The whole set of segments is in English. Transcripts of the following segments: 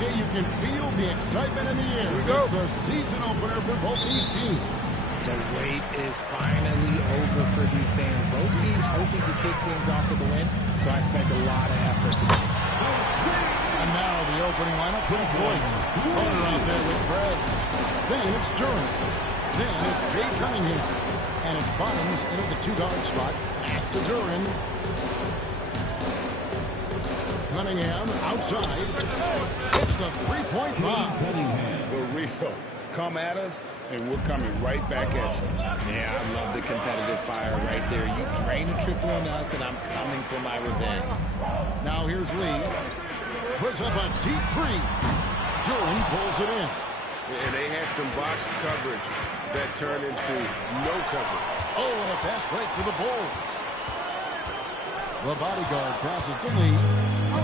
DJ, you can feel the excitement in the air. It's the season opener for both these teams. The wait is finally over for these fans. Both teams hoping to kick things off with a win, so I expect a lot of effort today. And now the opening lineup for Detroit. Hunter out there with Fred. Then it's Durant. Then it's Kate Cunningham. And it's Bottoms into the 2-guard spot. Pass to Durant. Cunningham outside. It's the three-point bomb. For real. Come at us, and we're coming right back at you. Yeah, I love the competitive fire right there. You drain a triple on us, and I'm coming for my revenge. Now here's Lee. Puts up a deep three. Durant pulls it in. And they had some botched coverage that turned into no coverage. Oh, and a fast break for the Bulls. The bodyguard passes to Lee.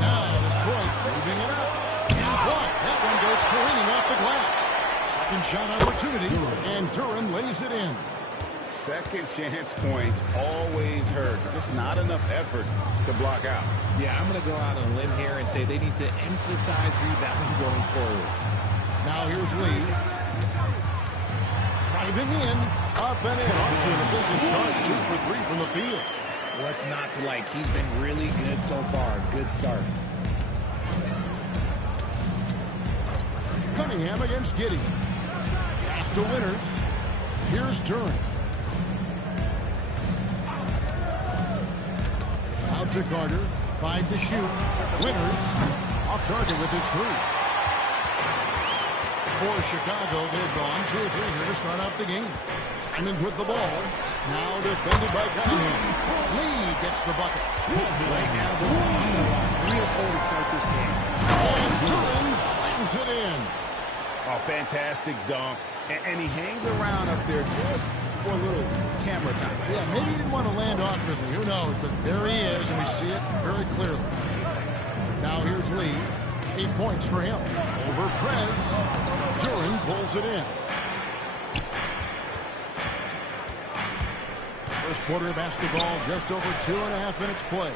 Now Detroit moving it up. And block. That one goes careening off the glass. Second shot opportunity, and Durant lays it in. Second chance points always hurt. Just not enough effort to block out. Yeah, I'm going to go out on a limb here and say they need to emphasize rebounding going forward. Now here's Lee. Driving in, up and in. Off to an efficient start, 2 for 3 from the field. What's not to like? He's been really good so far. Good start. Cunningham against Giddey. Pass to Winters. Here's Durant. Out to Carter. 5 to shoot. Winters off target with his 3. For Chicago, they've gone 2 or 3 here to start out the game. Simons with the ball. Now defended by Cunningham. Lee gets the bucket. Right now, they're on 3 or 4 to start this game. And Durant slams it in. A fantastic dunk. And he hangs around up there just for a little camera time. Yeah, maybe he didn't want to land awkwardly. Who knows? But there he is, and we see it very clearly. Now here's Lee. 8 points for him. Over Prez. Durant pulls it in. First quarter of basketball, just over 2.5 minutes play.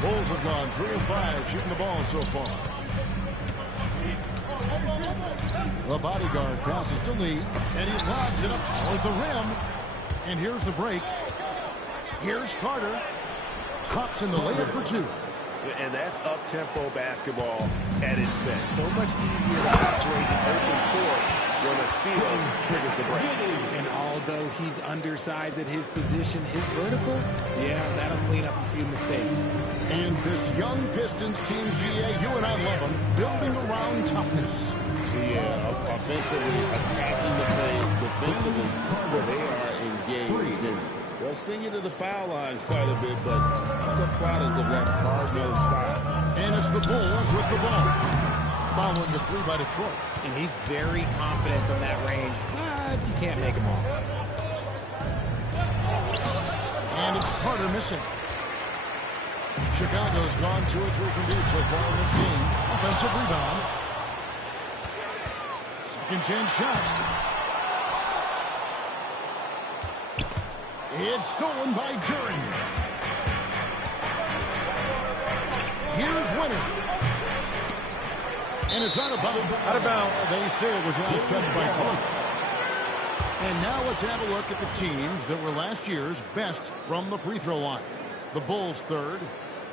Bulls have gone 3 of 5 shooting the ball so far. The bodyguard passes to Lee, and he lobs it up toward the rim. And here's the break. Here's Carter. Drops in the layup for 2. And that's up-tempo basketball at its best. So much easier to operate the open court when a steal triggers the break. And although he's undersized at his position, his vertical, yeah, that'll clean up a few mistakes. And this young Pistons team, GA, you and I love them, building around toughness. Yeah, offensively, attacking the play defensively, where they are engaged. And they'll send you to the foul line quite a bit, but it's a product of that hard-nosed style. And it's the Bulls with the ball. Following the 3 by Detroit. And he's very confident from that range, but you can't make him all. And it's Carter missing. Chicago's gone 2 or 3 from deep so far in this game. Offensive rebound. Second chance shot. It's stolen by Durant. Here's Winter. And it's out of bounds. Out of bounds. They say it was last touched by Carter. And now let's have a look at the teams that were last year's best from the free throw line. The Bulls third.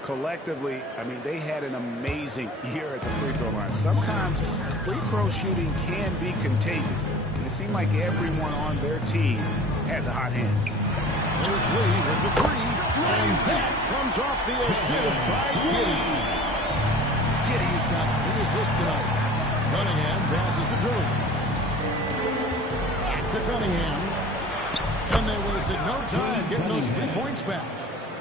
Collectively, I mean, they had an amazing year at the free throw line. Sometimes free throw shooting can be contagious. And it seemed like everyone on their team had the hot hand. There's Lee with the 3. And that comes off the assist by Giddey. Giddey's got 3 assists tonight. Cunningham passes to Durant. Back to Cunningham. And they wasted no time getting those 3 points back.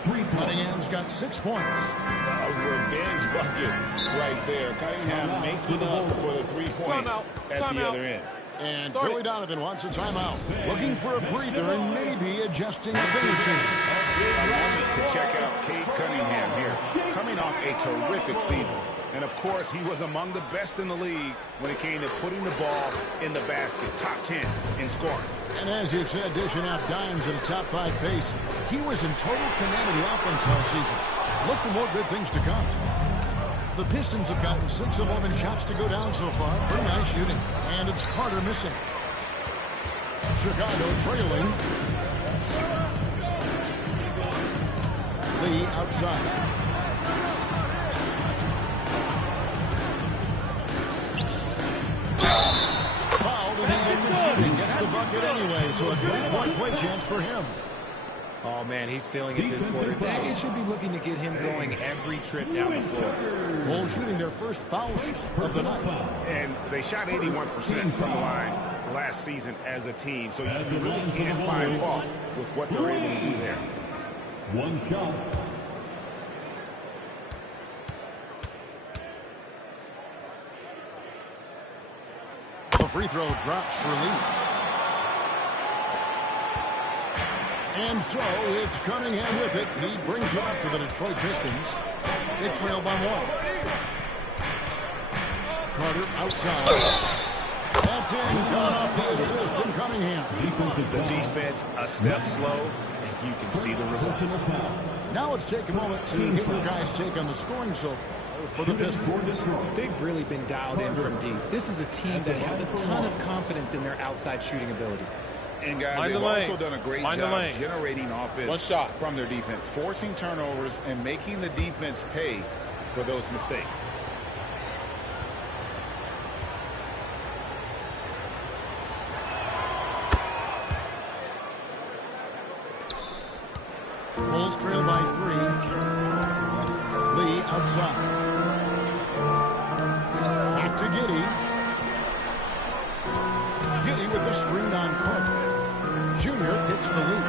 Cunningham's got 6 points. A revenge bucket right there. Cunningham making up for the 3 points at the other end. And Billy Donovan wants a timeout. Looking for a breather and maybe adjusting a thing or two. A moment to check out Kate Cunningham here. Coming off a terrific season. And, of course, he was among the best in the league when it came to putting the ball in the basket. Top 10 in scoring. And as you've said, dishing out dimes at a top 5 pace, he was in total command of the offense all season. Look for more good things to come. The Pistons have gotten 6 of 11 shots to go down so far. Pretty nice shooting. And it's Carter missing. Chicago trailing. Lee outside. Fouled, and he's open shooting. Gets the bucket anyway, so a 3-point play chance for him. Oh, man, he's feeling it this quarter. They should be looking to get him going every trip down the floor. Bulls shooting their first foul shot of the night. And they shot 81% from the line last season as a team, so you really can't find fault with what they're able to do there. One shot. The free throw drops for Lee. And so it's Cunningham with it. He brings it up for the Detroit Pistons. They trail by 1. Carter outside. That's in. Got off the assist from Cunningham. The defense a step slow, and you can see the results. Now let's take a moment to get your guys' take on the scoring so far for the Pistons. They've really been dialed in from deep. This is a team that has a ton of confidence in their outside shooting ability. And guys, they've also done a great job generating offense from their defense, forcing turnovers and making the defense pay for those mistakes. Bulls trail by 3. Lee outside. Back to Giddey. Giddey with the screen on Carter. Junior kicks to Lee.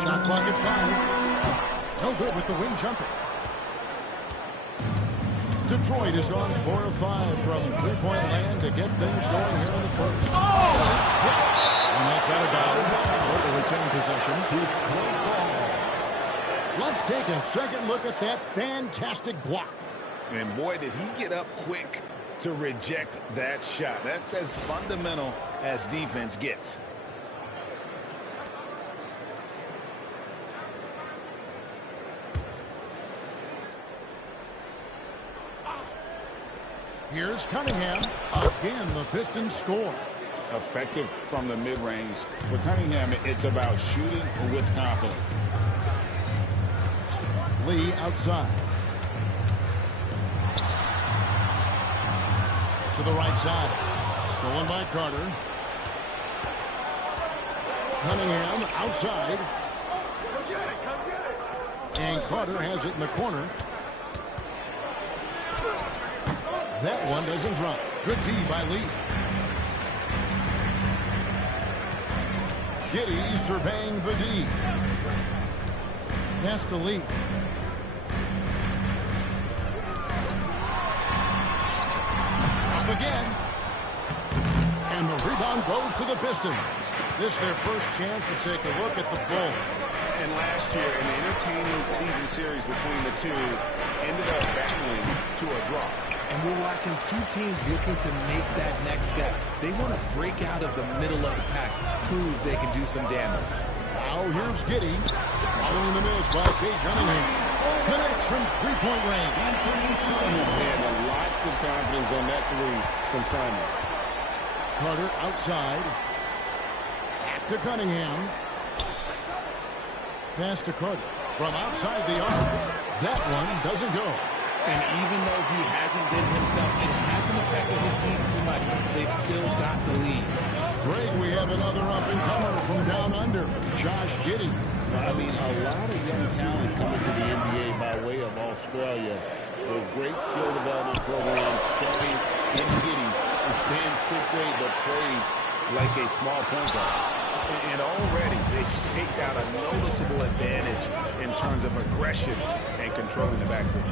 Shot clock at 5. No good with the wing jumper. Detroit is on 4 of 5 from three-point land to get things going here in the first. And that's out of bounds. Detroit will retain possession. Let's take a second look at that fantastic block. And boy, did he get up quick to reject that shot. That's as fundamental as defense gets. Here's Cunningham. Again, the Pistons score. Effective from the mid-range. For Cunningham, it's about shooting with confidence. Lee outside. To the right side. Stolen by Carter. Cunningham outside. And Carter has it in the corner. That one doesn't drop. Good D by Lee. Giddey surveying the D. Pass to Lee. Up again. And the rebound goes to the Pistons. This is their first chance to take a look at the Bulls. And last year, an entertaining season series between the two ended up battling to a draw. And we're watching two teams looking to make that next step. They want to break out of the middle of the pack, prove they can do some damage. Now here's Giddey. Following the miss by Kate Cunningham. Connects from three-point range. And lots of confidence on that three from Simons. Carter outside. Back to Cunningham. Pass to Carter. From outside the arc. That one doesn't go. And even though he hasn't been himself, it hasn't affected his team too much. They've still got the lead. Greg, we have another up-and-comer from down under, Josh Giddey. I mean, a lot of young talent coming to the NBA by way of Australia. A great skill development program showing in Giddey who stands 6'8", but plays like a small point guard. And already they've staked out a noticeable advantage in terms of aggression and controlling the backcourt.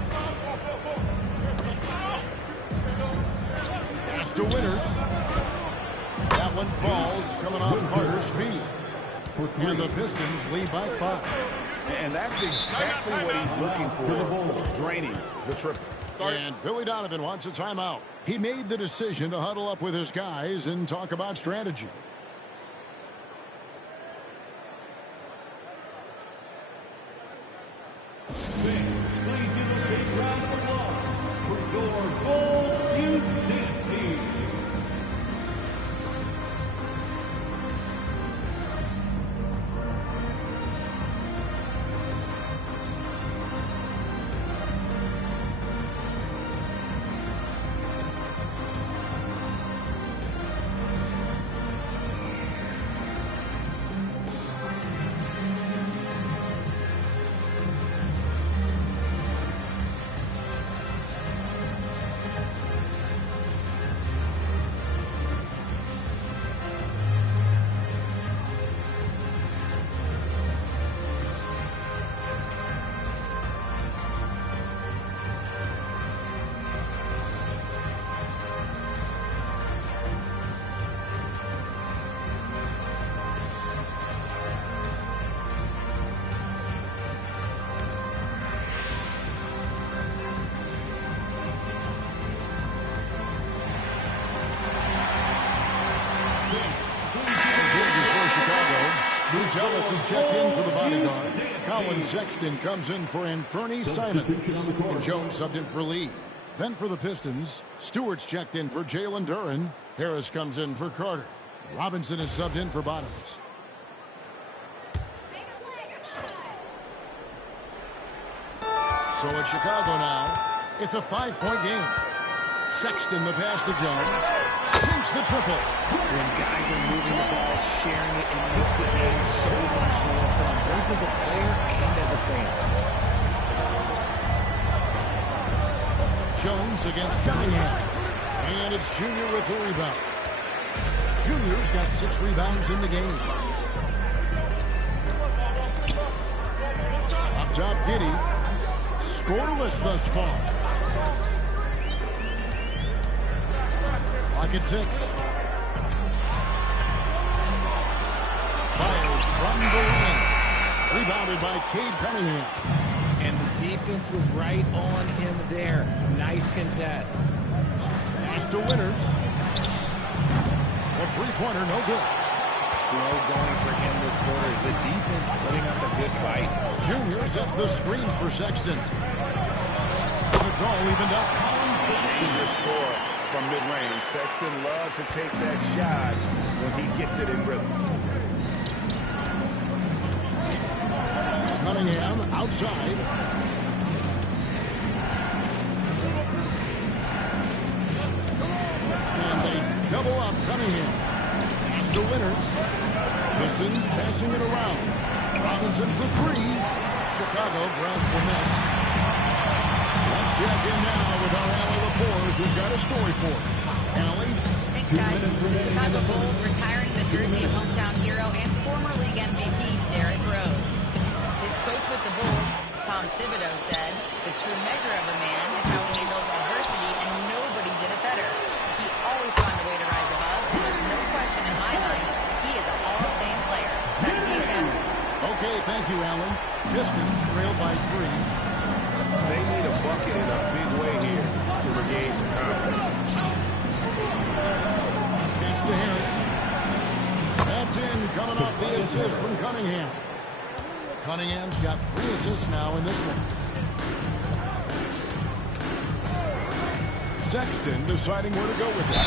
Pass to Winters. That one falls, coming off Carter's feet. And the Pistons lead by 5. And that's exactly what he's looking for, draining the triple. And Billy Donovan wants a timeout. He made the decision to huddle up with his guys and talk about strategy. Ladies and gentlemen, Collin Sexton comes in for Anthony Simons. And Jones subbed in for Lee. Then for the Pistons, Stewart's checked in for Jalen Duren. Harris comes in for Carter. Robinson is subbed in for Bottoms. So it's Chicago now. It's a 5-point game. Sexton the pass to Jones. Sinks the triple. When guys are moving the ball, sharing it, it makes the game so much more fun, both as a player and as a fan. Jones against Cunningham. And it's Junior with the rebound. Junior's got 6 rebounds in the game. Up top, Giddey. Scoreless thus far. Lock at 6. Fires from the line. Rebounded by Cade Cunningham. And the defense was right on him there. Nice contest. Pass to Winters. A three-pointer, no good. Slow going for him this quarter. The defense putting up a good fight. Junior sets the screen for Sexton. It's all evened up. Dangerous score from mid-range. Sexton loves to take that shot when he gets it in rhythm. Cunningham outside. And they double up Cunningham. Pass to Winters. Pistons passing it around. Robinson for 3. Chicago grabs the miss. Let's check in now with our Allie LaForge, who's got a story for us. Allie? Thanks, guys. The Chicago Bulls retiring the jersey of hometown hero and former league MVP Derrick Rose. His coach with the Bulls, Tom Thibodeau, said, "The true measure of a man is how he handles adversity, and nobody did it better. He always found a way to rise above, and there's no question in my mind he is a Hall of Fame player." Back to you, Ken. Okay, thank you, Allen. Pistons trailed by 3. They need a bucket in a big way here to regain some confidence. Pass to Harris. That's in, coming off the assist from Cunningham. Cunningham's got 3 assists now in this one. Sexton deciding where to go with it.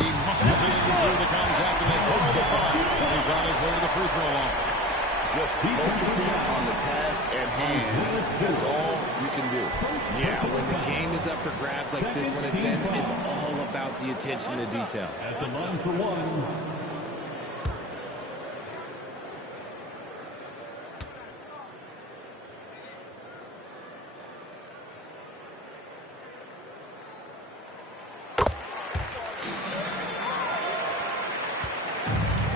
He muscles it in through the contact, and they call the foul. He's on his way to the free throw line. Just focusing on the task at hand. That's all you can do. Yeah, when the game is up for grabs like this one has been, it's all about the attention to detail. At the line for one.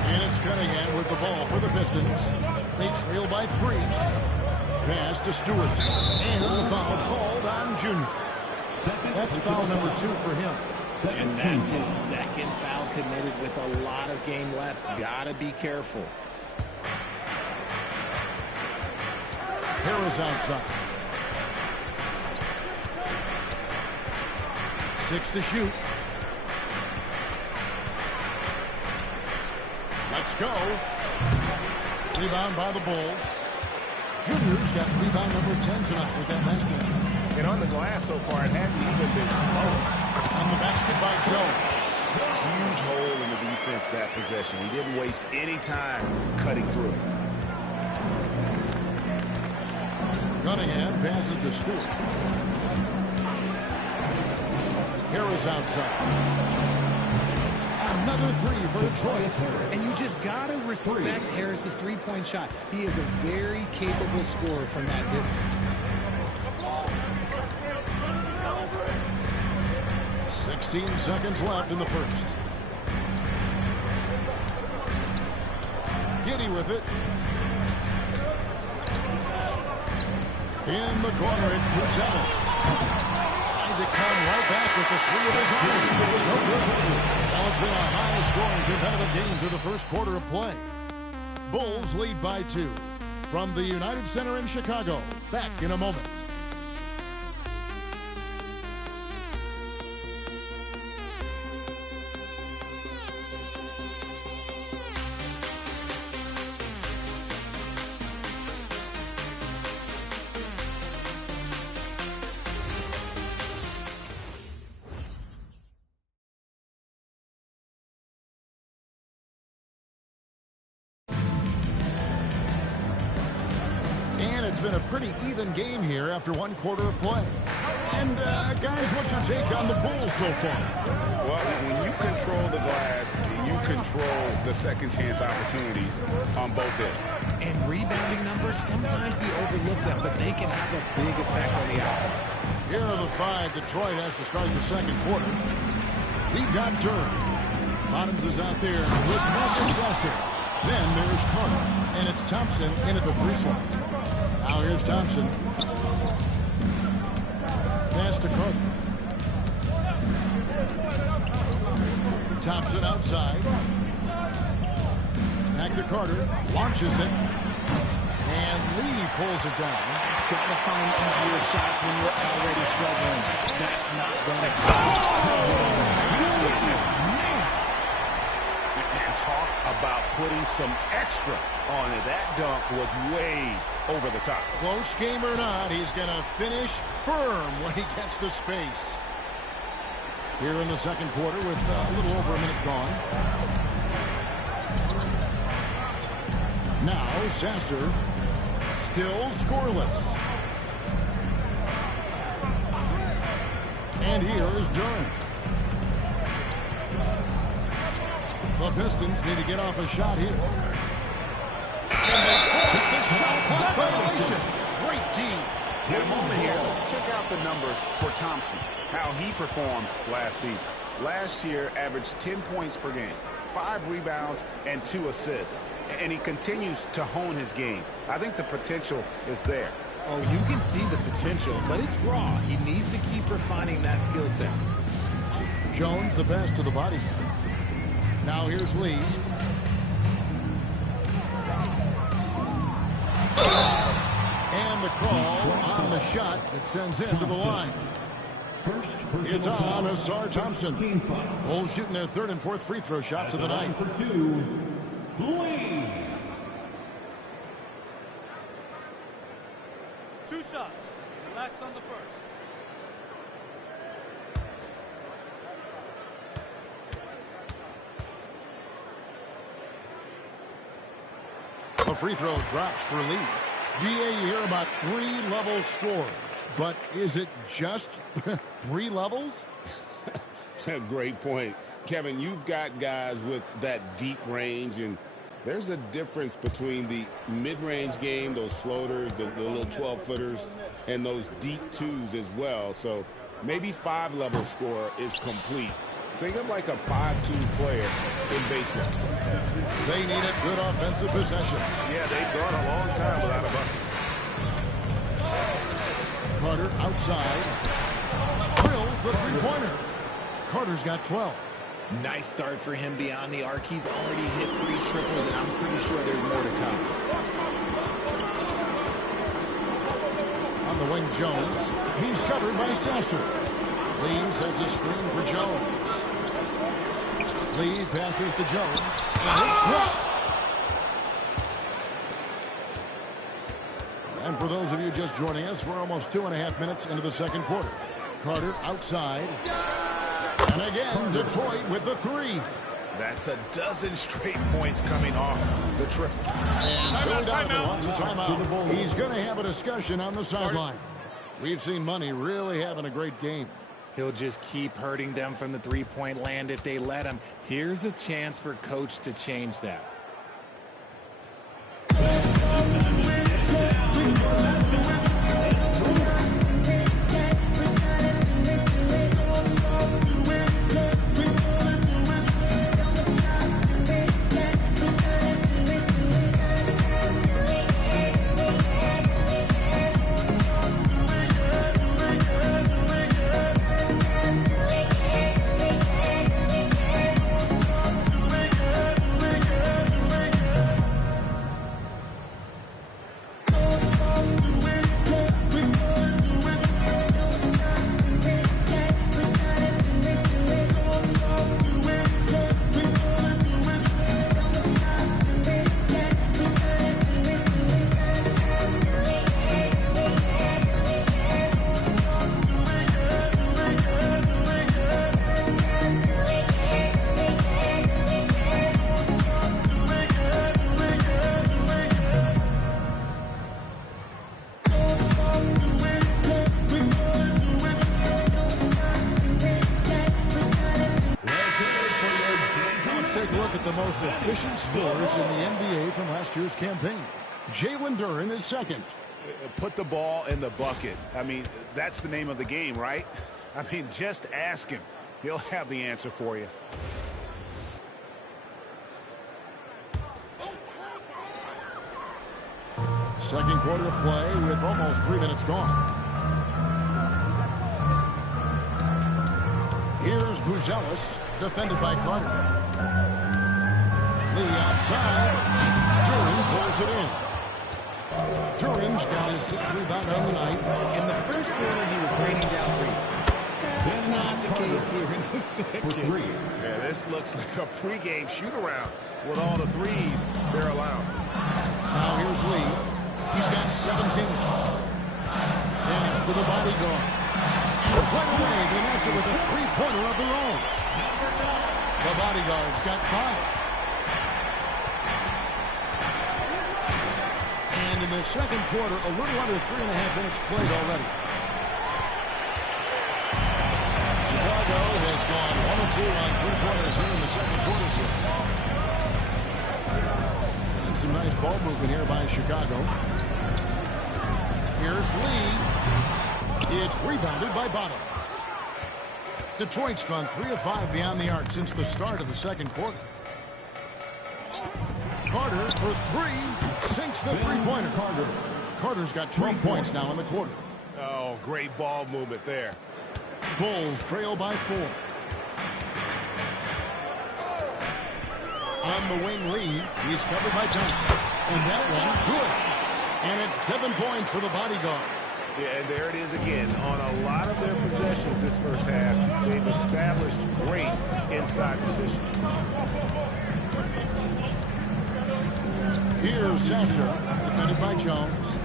And it's Cunningham with the ball for the Pistons. They trail by 3. Pass to Stewart. And the foul called on Junior. That's foul number 2 for him. And that's his second foul committed with a lot of game left. Gotta be careful. Harris outside. 6 to shoot. Let's go. Rebound by the Bulls. Junior's got rebound number 10 tonight with that last one. And on the glass so far, it hadn't even been close. On the basket by Jones. Huge hole in the defense that possession. He didn't waste any time cutting through. Cunningham passes to Stewart. Harris outside. Another 3 for Detroit. And you just got to respect Harris's three-point shot. He is a very capable scorer from that distance. 16 seconds left in the first. Giddey with it. In the corner, it's Bruce Evans. Trying to come right back with the 3 of his own. It's no good. Now it's been a high-scoring competitive game through the first quarter of play. Bulls lead by 2. From the United Center in Chicago. Back in a moment. It's been a pretty even game here after one quarter of play. And, guys, what's your take on the Bulls so far? Well, when you control the glass, you control the second chance opportunities on both ends. And rebounding numbers, sometimes we overlook them, but they can have a big effect on the outcome. Here are the 5 Detroit has to start the second quarter. We've got Durham. Bottoms is out there with no possession. Then there's Carter, and it's Thompson into the free slot. Now here's Thompson. Pass to Carter. Thompson outside. Back to Carter. Launches it. And Lee pulls it down. Gotta find easier shots when you're already struggling. That's not going to And talk about putting some extra on it. That dunk was way over the top. Close game or not, he's going to finish firm when he gets the space. Here in the second quarter with a little over a minute gone. Now Sasser still scoreless. And here is Durham. The Pistons need to get off a shot here. And they force the shot clock violation. Great team. In a moment here, let's check out the numbers for Thompson, how he performed last season. Last year, averaged 10 points per game, 5 rebounds, and 2 assists. And he continues to hone his game. I think the potential is there. Oh, you can see the potential, but it's raw. He needs to keep refining that skill set. Jones, the pass to the body. Now here's Lee. And the call on the shot that sends him to the line. It's on Asar Thompson. Bulls shooting their 3rd and 4th free throw shots of the night. For 2, Lee. 2 shots. Relax on the first. The free throw drops for Lee. GA, you hear about 3-level scores, but is it just 3 levels? A great point. Kevin, you've got guys with that deep range, and there's a difference between the mid-range game, those floaters, the little 12-footers, and those deep 2s as well. So maybe 5-level score is complete. Think of like a 5-2 player in baseball. They need a good offensive possession. Yeah, they've gone a long time without a bucket. Carter outside. Drills the three-pointer. Carter's got 12. Nice start for him beyond the arc. He's already hit 3 triples, and I'm pretty sure there's more to come. On the wing, Jones. He's covered by Sasser. Lee sets a screen for Jones. Lee passes to Jones. And it's blocked. And for those of you just joining us, we're almost 2.5 minutes into the second quarter. Carter outside. And again, Detroit with the 3. That's a dozen straight points coming off the triple. And Billy Donovan wants a timeout. He's going to have a discussion on the sideline. We've seen Money really having a great game. He'll just keep hurting them from the three-point land if they let him. Here's a chance for Coach to change that. scores in the NBA from last year's campaign. Jalen Duren is second. Put the ball in the bucket. I mean, that's the name of the game, right? I mean, just ask him. He'll have the answer for you. Second quarter play with almost 3 minutes gone. Here's Buzelis, defended by Carter. Lee outside. Duren pulls it in. Duren's got his 6th rebound on the night. In the first quarter, he was raining down threes. That's not the case here in the second. Yeah, this looks like a pregame shoot-around with all the threes they're allowed. Now here's Lee. He's got 17. Pass to the bodyguard. And right away, they answer with a three-pointer of their own. The bodyguard's got 5. And in the second quarter, a little under 3.5 minutes played already. Chicago has gone 1-2 on three-pointers here in the second quarter so far. And some nice ball movement here by Chicago. Here's Lee. It's rebounded by Bottom. Detroit's gone 3 of 5 beyond the arc since the start of the second quarter. Carter for 3, sinks the three-pointer. Carter's got 12 points now in the quarter. Oh, great ball movement there. Bulls trail by 4. On the wing lead, he's covered by Johnson. And that one, good. And it's 7 points for the bodyguard. Yeah, and there it is again. On a lot of their possessions this first half, they've established great inside position. Here's Sasser, defended by Jones.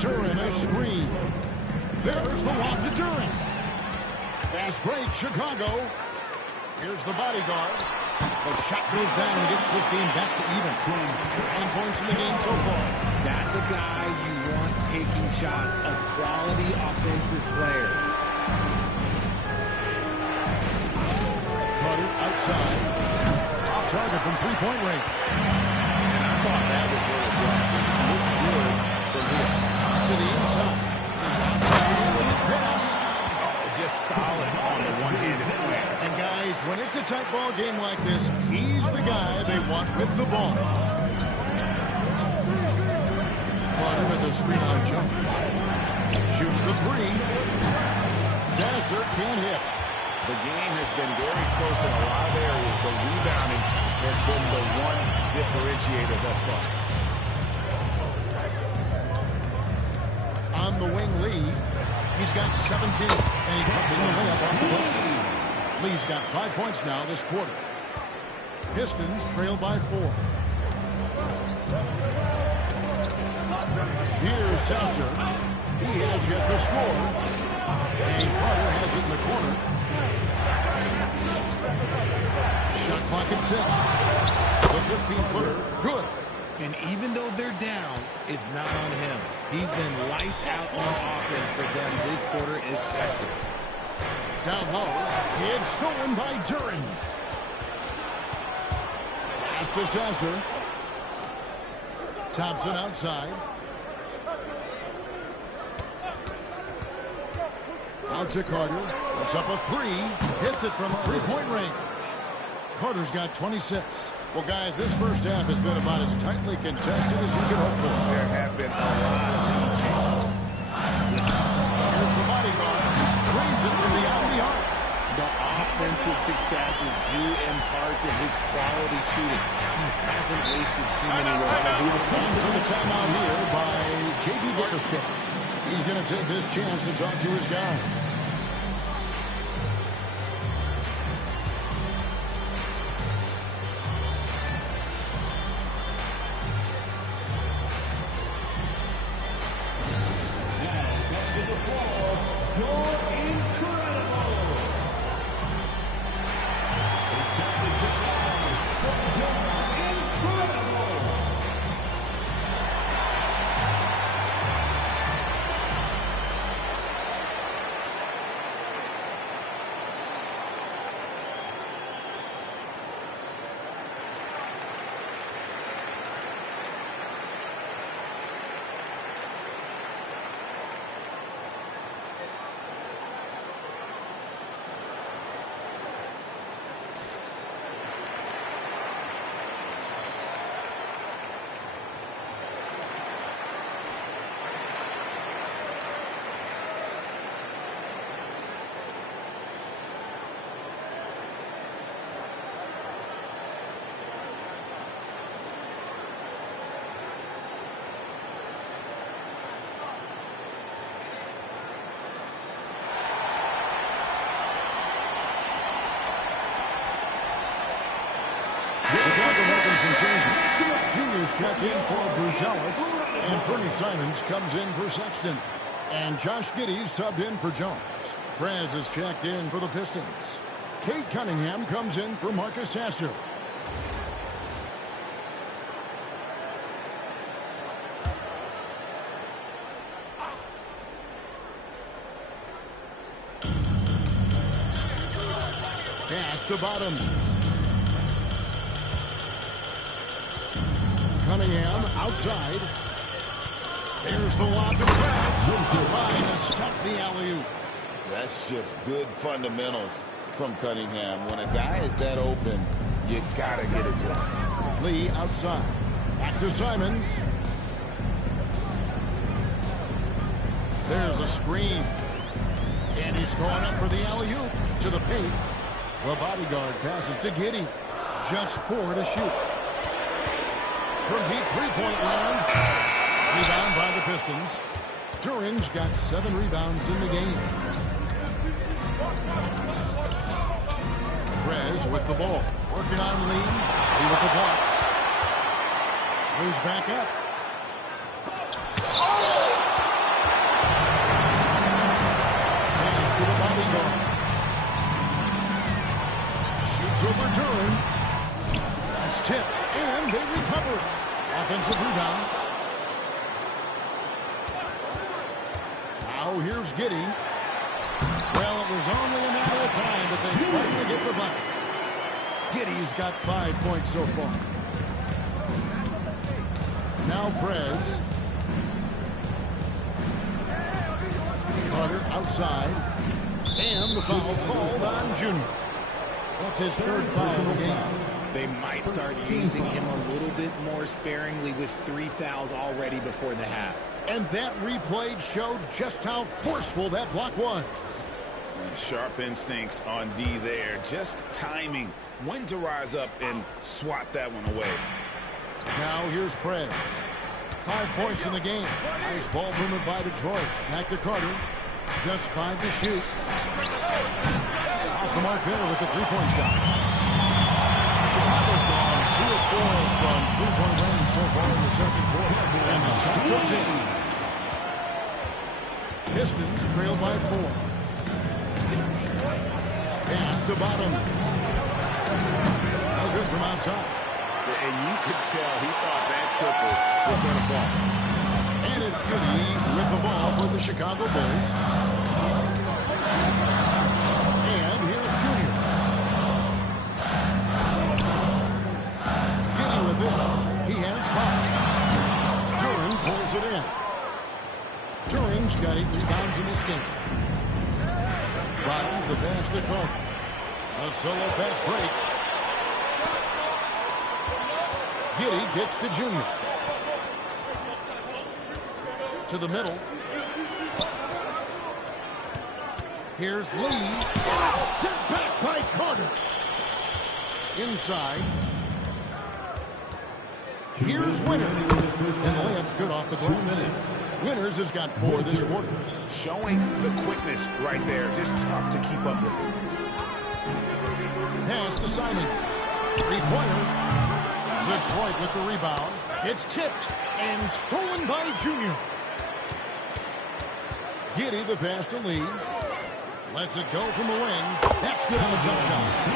Duren a screen. There's the lob to Duren. Fast break, Chicago. Here's the bodyguard. The shot goes down and gets this game back to even. 9 points in the game so far. That's a guy you want taking shots, a quality offensive player. Carter outside. Off target from three-point range. And I thought that was where it was. Looked good from here. To the inside. And with the pass. Just solid on the one-handed slam. And guys, when it's a tight ball game like this, he's the guy they want with the ball. Carter with a screen on Jones. Shoots the 3. Sasser can't hit. The game has been very close in a lot of areas, but rebounding has been the one differentiator thus far. On the wing, Lee. He's got 17, and he drops in the layup off the glass. Lee's got 5 points now this quarter. Pistons trail by 4. Here's Sasser. He has yet to score. And Carter has it in the corner. Shot clock at 6. The 15-footer, good. And even though they're down, it's not on him. He's been lights out on offense for them this quarter especially. Down low, it's stolen by Duren. Pass to Sasser. Thompson outside. Out to Carter. Puts up a 3. Hits it from three-point range. Carter's got 26. Well, guys, this first half has been about as tightly contested as you could hope for. There have been a lot of lead changes. Here's the bodyguard. Trains it from beyond the arc. The offensive success is due in part to his quality shooting. He hasn't wasted too many runs. And so the timeout here by J.B. Bickerstaff. He's going to take this chance to talk to his guys. Chicago making some changes. Junior's checked in for Bruzelis, and Fernie Simons comes in for Sexton. And Josh Giddey's subbed in for Jones. Prez is checked in for the Pistons. Kate Cunningham comes in for Marcus Sasser. Pass to Bottoms. Cunningham outside. There's the lob to Krabs. Line to stuff the alley-oop. That's just good fundamentals from Cunningham. When a guy is that open, you got to get it to him. Lee outside. Back to Simons. There's a screen. And he's going up for the alley-oop to the paint. The bodyguard passes to Giddey. Just 4 to shoot. From deep three-point land. Rebound by the Pistons. Duran's got 7 rebounds in the game. Prez with the ball. Working on Lee. Lee with the block. Moves back up. Pass to the bodyguard. Shoots over Duran. That's tipped. And they recover it. Offensive rebound. Now here's Giddey. Well, it was only a matter of time, but they finally get the bucket. Giddey's got 5 points so far. Now Prez. Carter outside. And the foul called on Junior. That's his 3rd foul of the game. They might start using him a little bit more sparingly with 3 fouls already before the half. And that replay showed just how forceful that block was. Sharp instincts on D there. Just timing when to rise up and swat that one away. Now here's Prez. 5 points in the game. Nice ball movement by Detroit. Back to Carter. Just 5 to shoot. Off the mark there with the three-point shot. Chicago's gone 2 of 4 from three-point range so far in the second quarter. And the shot goes in. Pistons trail by 4. Pass to Bottom. No good from outside. And you could tell he thought that triple was going to fall. And it's Giddey with the ball for the Chicago Bulls. And here's Junior. Giddey with it. He has 5. Duran pulls it in. Duran's got 8 rebounds in this game. Bottoms the pass to Carter. A solo fast break. Giddey kicks to Junior. To the middle. Here's Lee. Sent back by Carter. Inside. Here's Winter. And the layup's good off the glass. Winters has got 4 this quarter. Showing the quickness right there. Just tough to keep up with him. Pass to Simon. Three-pointer. Detroit with the rebound. It's tipped and stolen by Junior. Giddey the pass to Lee. Lets it go from the wing. That's good on the jump shot.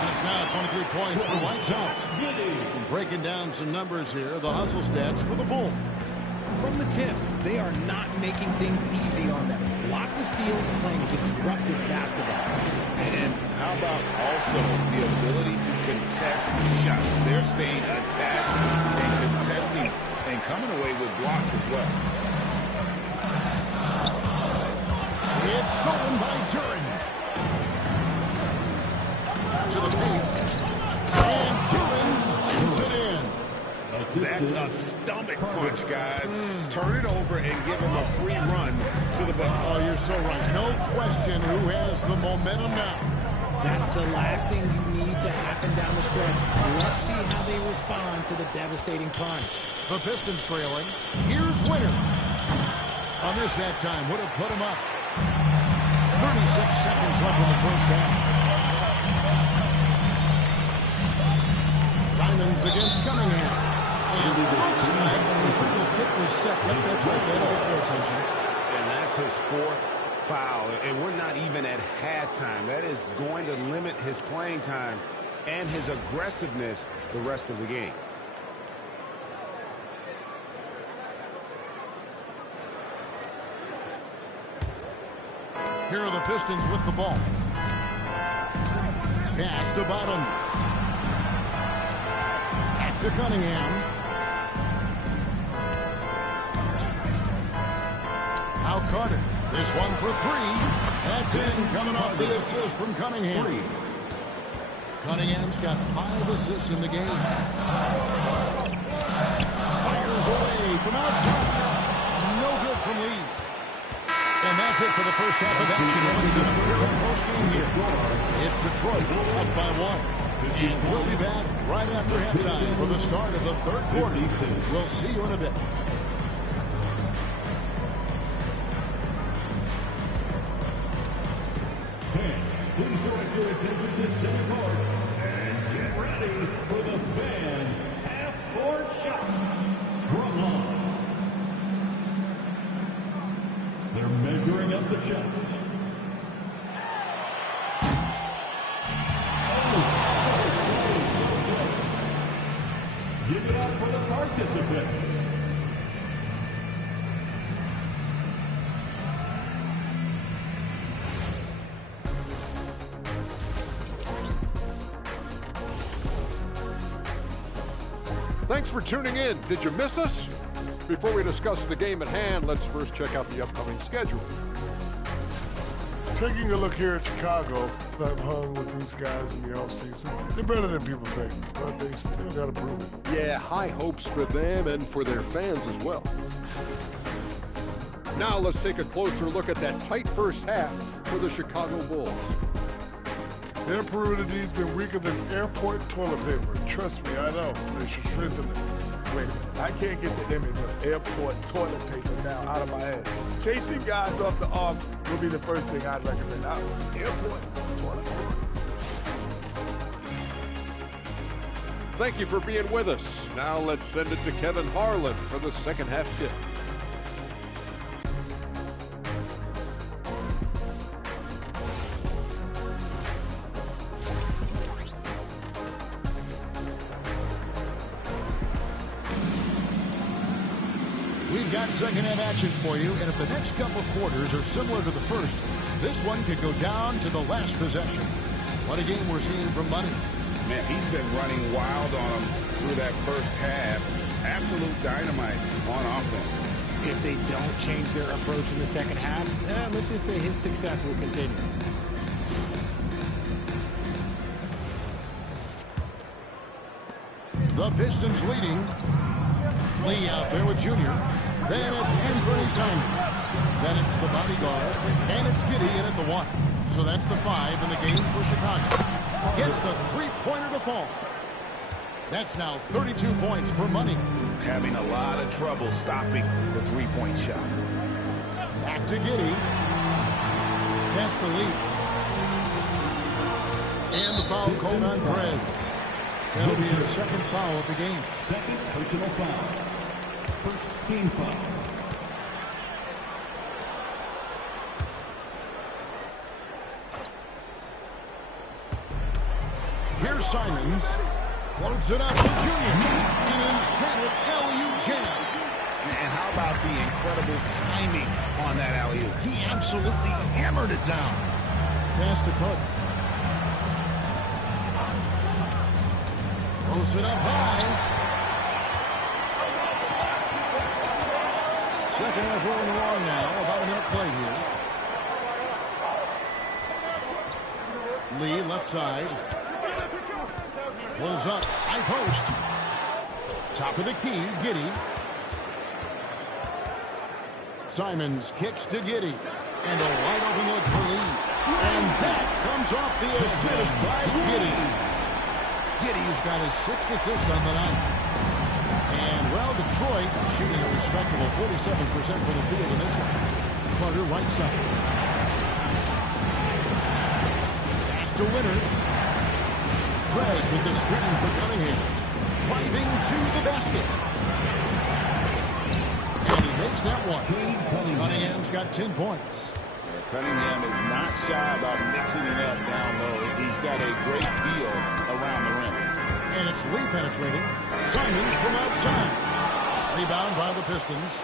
And it's now 23 points for White Sox. And breaking down some numbers here, the hustle stats for the Bulls. From the tip, they are not making things easy on them. Lots of steals playing disruptive basketball. And how about also the ability to contest shots? They're staying attached and contesting and coming away with blocks as well. It's stolen by Duran. To the paint. And Duran spins it in. That's a stomach punch, guys. Turn it over and give him a free run to the bucket. Oh, you're so right. No question who has the momentum now. That's the last thing you need to happen down the stretch. Let's see how they respond to the devastating punch. The Pistons trailing. Here's Winter. On this that time would have put him up. 36 seconds left in the first half. Simons against Cunningham. And looks like the illegal kick was set. Yep, that's right. That'll get their attention. And that's his fourth foul. And we're not even at halftime. That is going to limit his playing time and his aggressiveness the rest of the game. Here are the Pistons with the ball. Pass to Bottom. Back to Cunningham. Now Carter. This one for three. That's in. Coming off the assist from Cunningham. Cunningham's got 5 assists in the game. Fires away from outside. No good from Lee. And that's it for the first half of action. Post-game here. It's Detroit up by 1. And we'll be back right after halftime for the start of the third quarter. We'll see you in a bit. Please direct your attention to center court and get ready for the fan half-court shots from line. They're measuring up the shots. Give it up for the participants. Thanks for tuning in. Did you miss us? Before we discuss the game at hand, let's first check out the upcoming schedule. Taking a look here at Chicago, I've hung with these guys in the offseason. They're better than people think, but they still got to prove it. Yeah, high hopes for them and for their fans as well. Now let's take a closer look at that tight first half for the Chicago Bulls. Their perimeter D's been weaker than airport toilet paper. Trust me, I know. They should strengthen it. Wait a minute. I can't get the image of airport toilet paper now out of my head. Chasing guys off the arm will be the first thing I'd recommend. Airport toilet paper. Thank you for being with us. Now let's send it to Kevin Harlan for the second half tip. We've got second half action for you, and if the next couple quarters are similar to the first, this one could go down to the last possession. What a game we're seeing from Money. Man, he's been running wild on them through that first half. Absolute dynamite on offense. If they don't change their approach in the second half, let's just say his success will continue. The Pistons leading. Lee out there with Junior. Then it's Anthony Simons. Then it's the bodyguard. And it's Giddy in at the 1. So that's the 5 in the game for Chicago. Gets the three-pointer to fall. That's now 32 points for Money. Having a lot of trouble stopping the three-point shot. Back to Giddy. Pass to Lee. And the foul called on Fred. That'll be his second foul of the game. Second personal foul. First team foul. Here's Simons. Floats it up to Junior. An emphatic LU jam. And how about the incredible timing on that alley-oop? He absolutely hammered it down. Pass to Carter. Throws it up high. Second half rolling along now. About a minute play here. Lee left side. Pulls up. High post. Top of the key. Giddy. Simons kicks to Giddy. And a wide open look for Lee. And that comes off the assist by Giddy. Giddy's got his 6th assist on the night. And, well, Detroit shooting a respectable 47% from the field in this one. Carter right side. Pass to Winters. Trez with the screen for Cunningham. driving to the basket. And he makes that one. Cunningham's got 10 points. Cunningham is not shy about mixing it up down low. He's got a great feel around the rim. And it's Lee penetrating. Simon from outside. Rebound by the Pistons.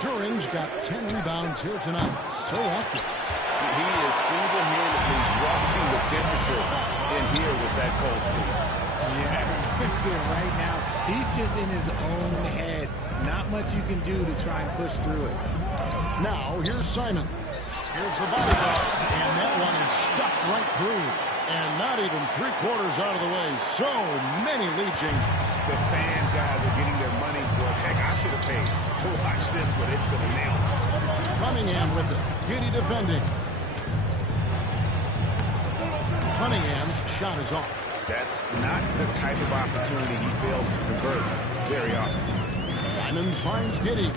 Turing's got 10 rebounds here tonight. So active. He is single-handedly dropping the temperature in here with that cold streak. Yeah, that's it right now. He's just in his own head. Not much you can do to try and push through it. Now, here's Simon. Here's the body block, and that one is stuffed right through. And not even 3/4 out of the way. So many lead changes. The fans, guys, are getting their money's worth. Heck, I should have paid to watch this one. It's been a nail. Cunningham with it. Giddy defending. Cunningham's shot is off. That's not the type of opportunity he fails to convert very often. Simons finds Giddy.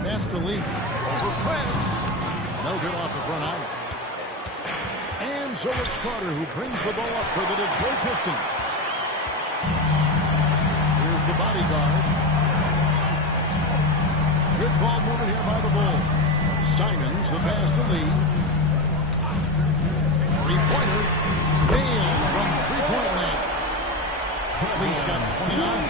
Nastaleet over Krantz. No good off the front eye. And so it's Carter who brings the ball up for the Detroit Pistons. Here's the bodyguard. Good ball movement here by the Bulls. Simons, the pass to Lee. Three-pointer. Nailed from three-point land. Lee's got 29.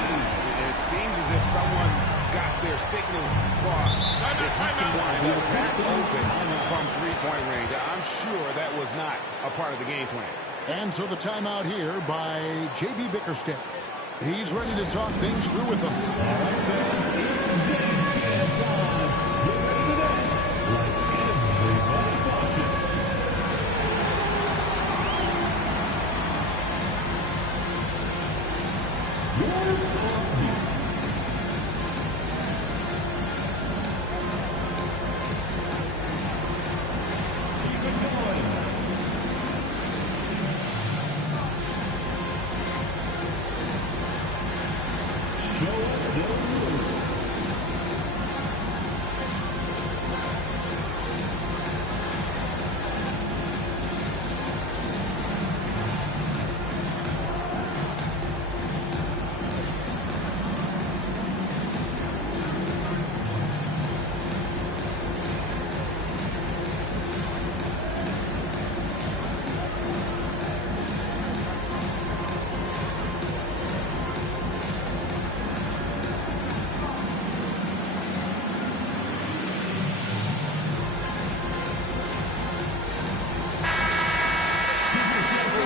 It seems as if someone got their signals crossed. If he can wind up back open from three-point range, I'm sure that was not a part of the game plan. And so the timeout here by J.B. Bickerstaff. He's ready to talk things through with them.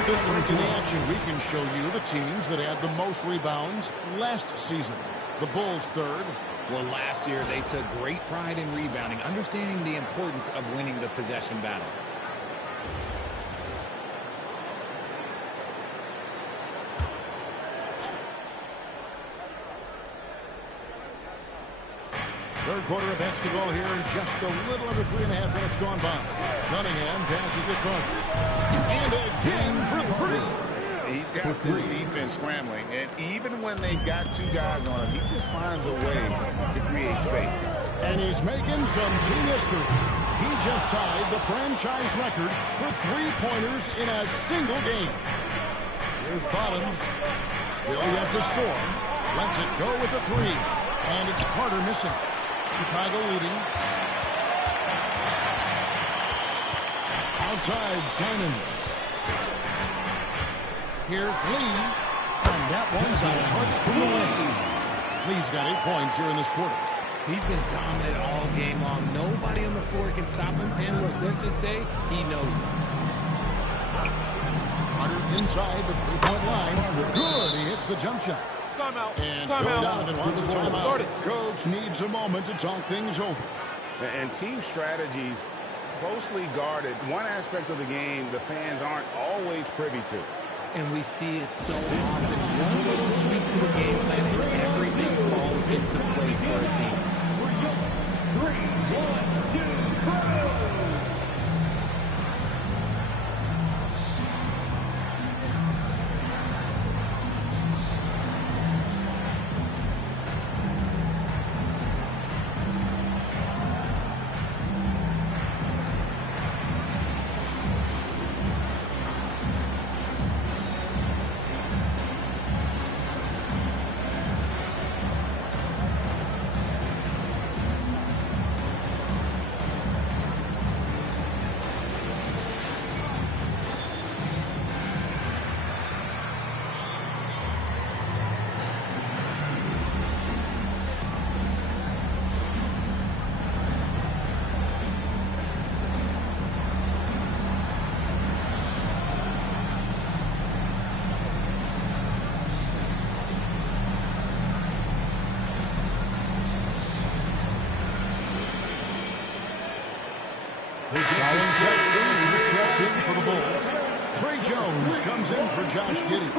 This week in action, we can show you the teams that had the most rebounds last season. The Bulls third. Well, last year they took great pride in rebounding, understanding the importance of winning the possession battle. Third quarter of basketball here in just a little under 3.5 minutes gone by. Cunningham passes to Carter. And again for three. He's got this defense scrambling, and even when they've got two guys on him, he just finds a way to create space. And he's making some team history. He just tied the franchise record for three-pointers in a single game. Here's Bottoms. Still yet to score. Lets it go with the three. And it's Carter missing. Chicago leading. Outside, Simon. Here's Lee. And that one's on target from the lane. Lee's got 8 points here in this quarter. He's been dominant all game long. Nobody on the floor can stop him. And look, let's just say he knows it. Carter inside the three-point line. Good. He hits the jump shot. Timeout. And Timeout. Donovan wants a timeout. Coach needs a moment to talk things over. And team strategies closely guarded. One aspect of the game the fans aren't always privy to. And we see it so often. One little tweak to the game plan and everything falls into place for a team. 3, 1, 2, go! Colin Sexton is checked in for the Bulls. Trey Jones comes in for Josh Giddey.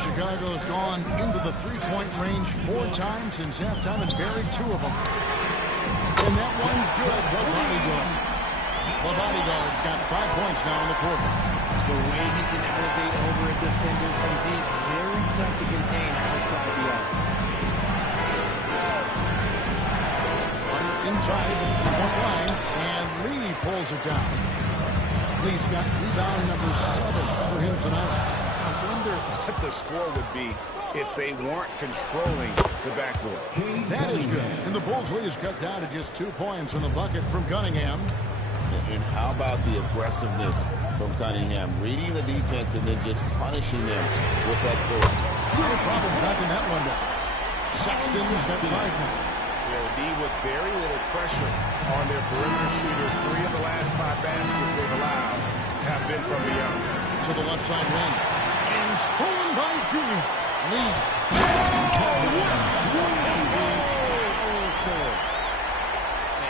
Chicago has gone into the three-point range 4 times since halftime and buried 2 of them. And that one's good. The bodyguard's got 5 points now in the quarter. The way he can elevate over a defender from deep, very tough to contain outside the arc. Inside the three-point line, and Lee pulls it down. Lee's got rebound number 7 for him tonight. I wonder what the score would be if they weren't controlling the backboard. That is good. And the Bulls' lead is cut down to just 2 points in the bucket from Cunningham. And how about the aggressiveness from Cunningham? Reading the defense and then just punishing them with that pull. No problem knocking that one down. Sexton's got 5 points. D with very little pressure on their perimeter shooters. 3 of the last 5 baskets they've allowed have been from beyond. To the left side wing. And stolen by Junior. Lee.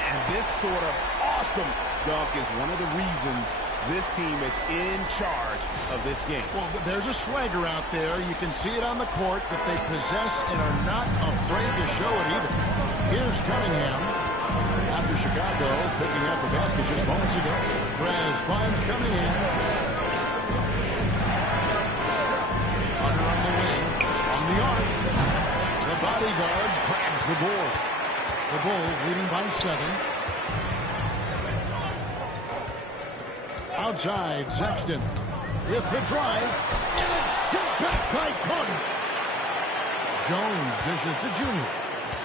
And this sort of awesome dunk is one of the reasons this team is in charge of this game. Well, there's a swagger out there. You can see it on the court that they possess and are not afraid to show it either. Here's Cunningham. After Chicago picking up the basket just moments ago. Perez finds Cunningham. Under on the wing. From the arc. The bodyguard grabs the board. The Bulls leading by 7. Outside, Sexton with the drive, and it's sent back by Carter. Jones dishes to Junior.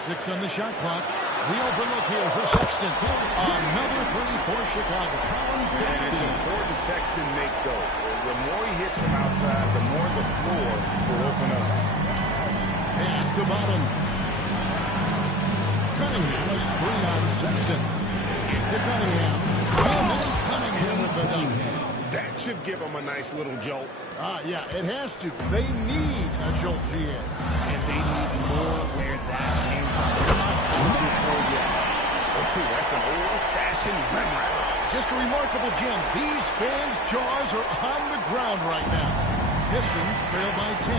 6 on the shot clock. The open look here for Sexton. Another 3 for Chicago. And it's important Sexton makes those. The more he hits from outside, the more the floor will open up. Pass to bottom. Cunningham, a screen on Sexton. To Cunningham. And then Cunningham with the dunk. That should give him a nice little jolt. Yeah, it has to. They need a jolt, GM. And they need more where that came from. This whole yet. Oh, that's an old-fashioned rim wrap. Just a remarkable gem. These fans' jaws are on the ground right now. Pistons trail by 10.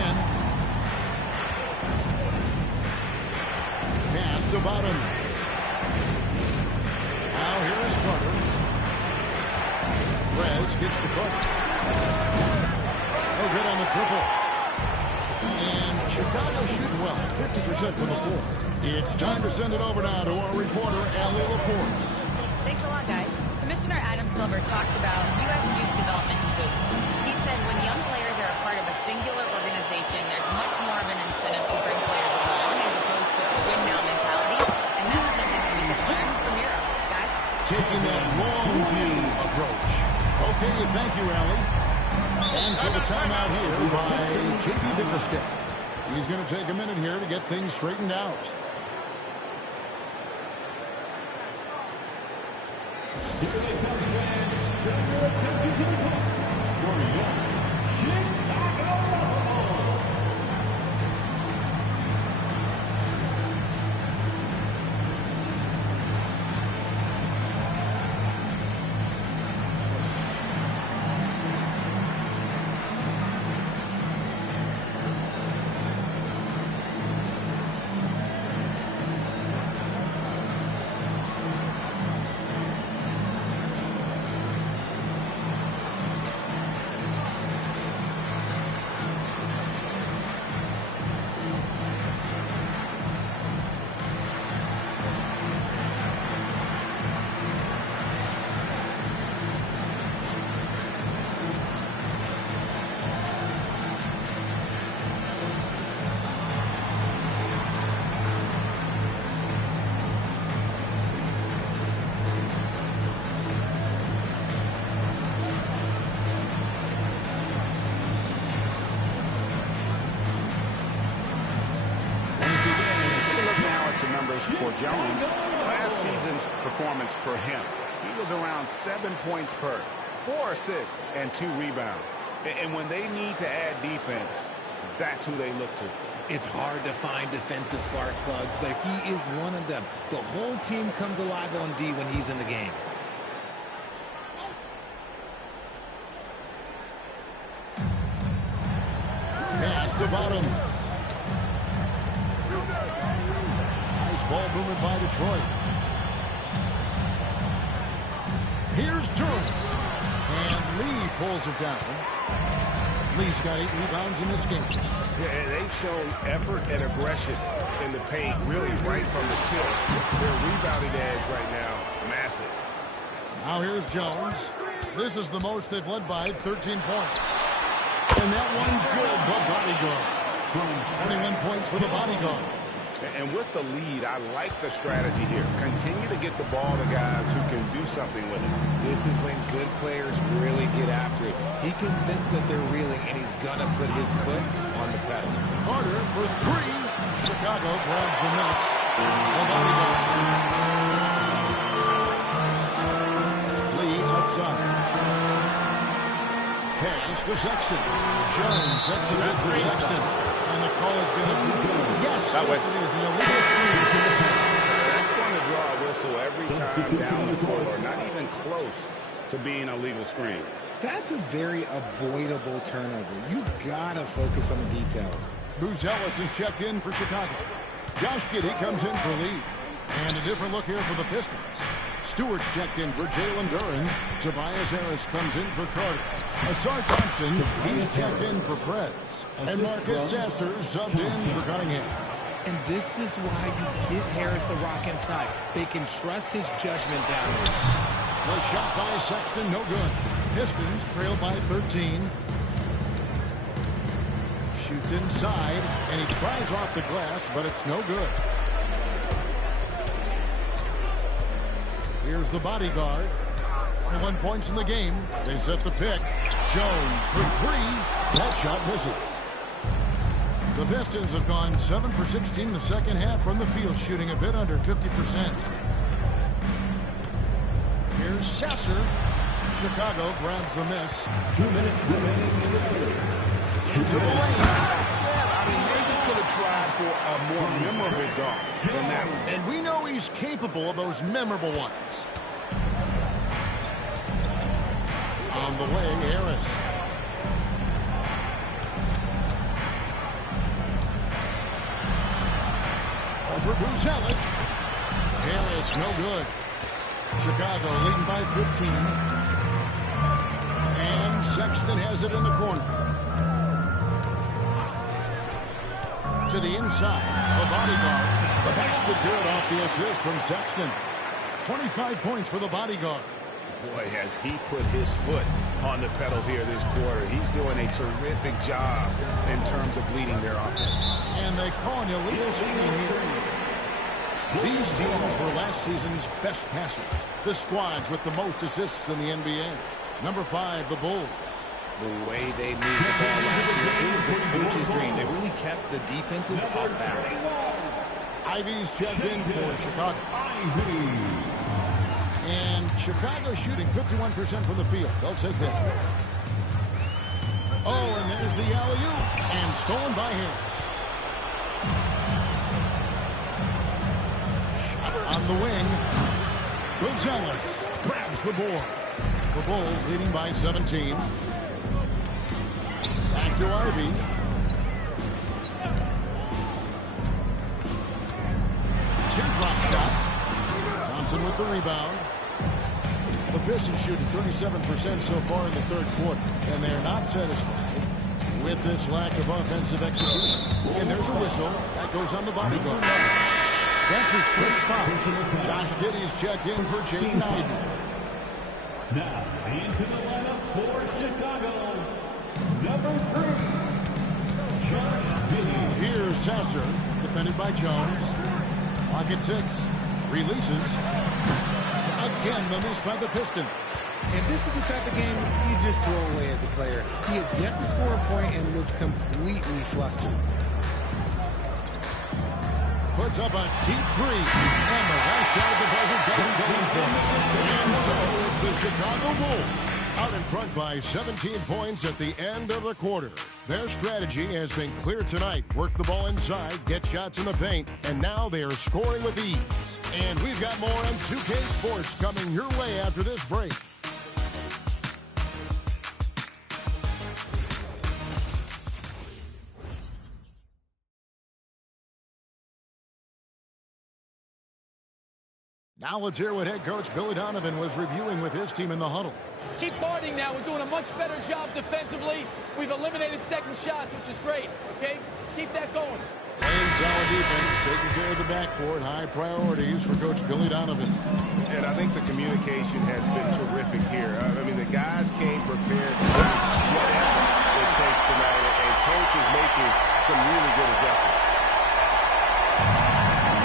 Pass to bottom. Now here is Carter. Perez gets to Carter. No good on the triple. And Chicago shooting well, 50% from the floor. It's time to send it over now to our reporter, Allie LaForce. Thanks a lot, guys. Commissioner Adam Silver talked about U.S. youth development and hoops. He said when young players are a part of a singular organization, there's much more of an incentive to bring players along as opposed to a win-now mentality. And that's something that we can learn from Europe, guys. Taking that long view approach. Okay, thank you, Allie. And so the timeout here by J.P. Bickerstaff. He's going to take a minute here to get things straightened out. Here they come, fans. Turn your attention to the clock for your Chicago. For Jones, last season's performance for him, he was around 7 points per. 4 assists and 2 rebounds. And when they need to add defense, that's who they look to. It's hard to find defensive spark plugs, but he is one of them. The whole team comes alive on D when he's in the game. Pass to bottom. Nice ball movement by Detroit. Here's Durham. And Lee pulls it down. Lee's got 8 rebounds in this game. Yeah, they've shown effort and aggression in the paint, really right from the tip. Their rebounding edge right now, massive. Now here's Jones. This is the most they've led by, 13 points. And that one's good, the bodyguard. 21 points for the bodyguard. And with the lead, I like the strategy here. Continue to get the ball to guys who can do something with it. This is when good players really get after it. He can sense that they're reeling, and he's going to put his foot on the pedal. Carter for 3. Chicago grabs the miss. The bodyguard. Lee outside. Pass to Sexton. Jones sets the bid for Sexton. And the call is going to be yes, it is. An illegal screen to the paint. That's going to draw a whistle every time down the floor. Not even close to being a legal screen. That's a very avoidable turnover. You got to focus on the details. Buzelis is checked in for Chicago. Josh Giddey comes in for Lee. And a different look here for the Pistons. Stewart's checked in for Jalen Duren. Tobias Harris comes in for Carter. Asar Thompson, he's checked in for Preds. And Marcus Sasser subbed in for Cunningham. And this is why you get Harris the rock inside. They can trust his judgment down here. The shot by Sexton, no good. Pistons trail by 13. Shoots inside, and he tries off the glass, but it's no good. Here's the bodyguard. 21 points in the game. They set the pick. Jones for 3. That shot misses. The Pistons have gone 7 for 16 the second half from the field, shooting a bit under 50%. Here's Sasser. Chicago grabs the miss. 2 minutes remaining in the third. Into the lane. I mean, maybe could have tried for a more memorable dunk than that one. And we know he's capable of those memorable ones. On the wing, Harris. Over Buzelis. Harris, no good. Chicago leading by 15. And Sexton has it in the corner. To the inside, the bodyguard. The basket good off the assist from Sexton. 25 points for the bodyguard. Boy, has he put his foot on the pedal here this quarter. He's doing a terrific job in terms of leading their offense. And they call an illegal screen here. These teams were last season's best passers. The squads with the most assists in the NBA. Number 5, the Bulls. The way they moved the ball last year, it was a coach's dream. They really kept the defenses off balance. Ivy's checked in for Chicago. And Chicago shooting 51% from the field. They'll take that. Oh, and there's the alley-oop. And stolen by Harris. Shot on the wing. Buzelis grabs the board. The Bulls leading by 17. Back to Ivy. Teardrop shot. Thompson with the rebound. The Pistons shooting 37% so far in the third quarter, and they're not satisfied with this lack of offensive execution. And there's a whistle. That goes on the bodyguard. That's his first foul. Josh Giddey's checked in for Jaden Ivey. Now, into the lineup for Chicago, number 3, Josh Giddey. Here's Sasser, defended by Jones. Lock at 6. Releases. Again, the miss by the Pistons. And this is the type of game you just throw away as a player. He has yet to score a point and looks completely flustered. Puts up a deep 3. And the last shot of the buzzer doesn't go in for him. And so it's the Chicago Bulls Out in front by 17 points at the end of the quarter. Their strategy has been clear tonight. Work the ball inside, get shots in the paint, and now they are scoring with ease. And we've got more on 2K Sports coming your way after this break. Now let's hear what head coach Billy Donovan was reviewing with his team in the huddle. Keep guarding now. We're doing a much better job defensively. We've eliminated second shots, which is great, okay? Keep that going. Playing solid defense, taking care of the backboard, high priorities for Coach Billy Donovan. And I think the communication has been terrific here. I mean, the guys came prepared to do whatever it takes tonight, and Coach is making some really good adjustments.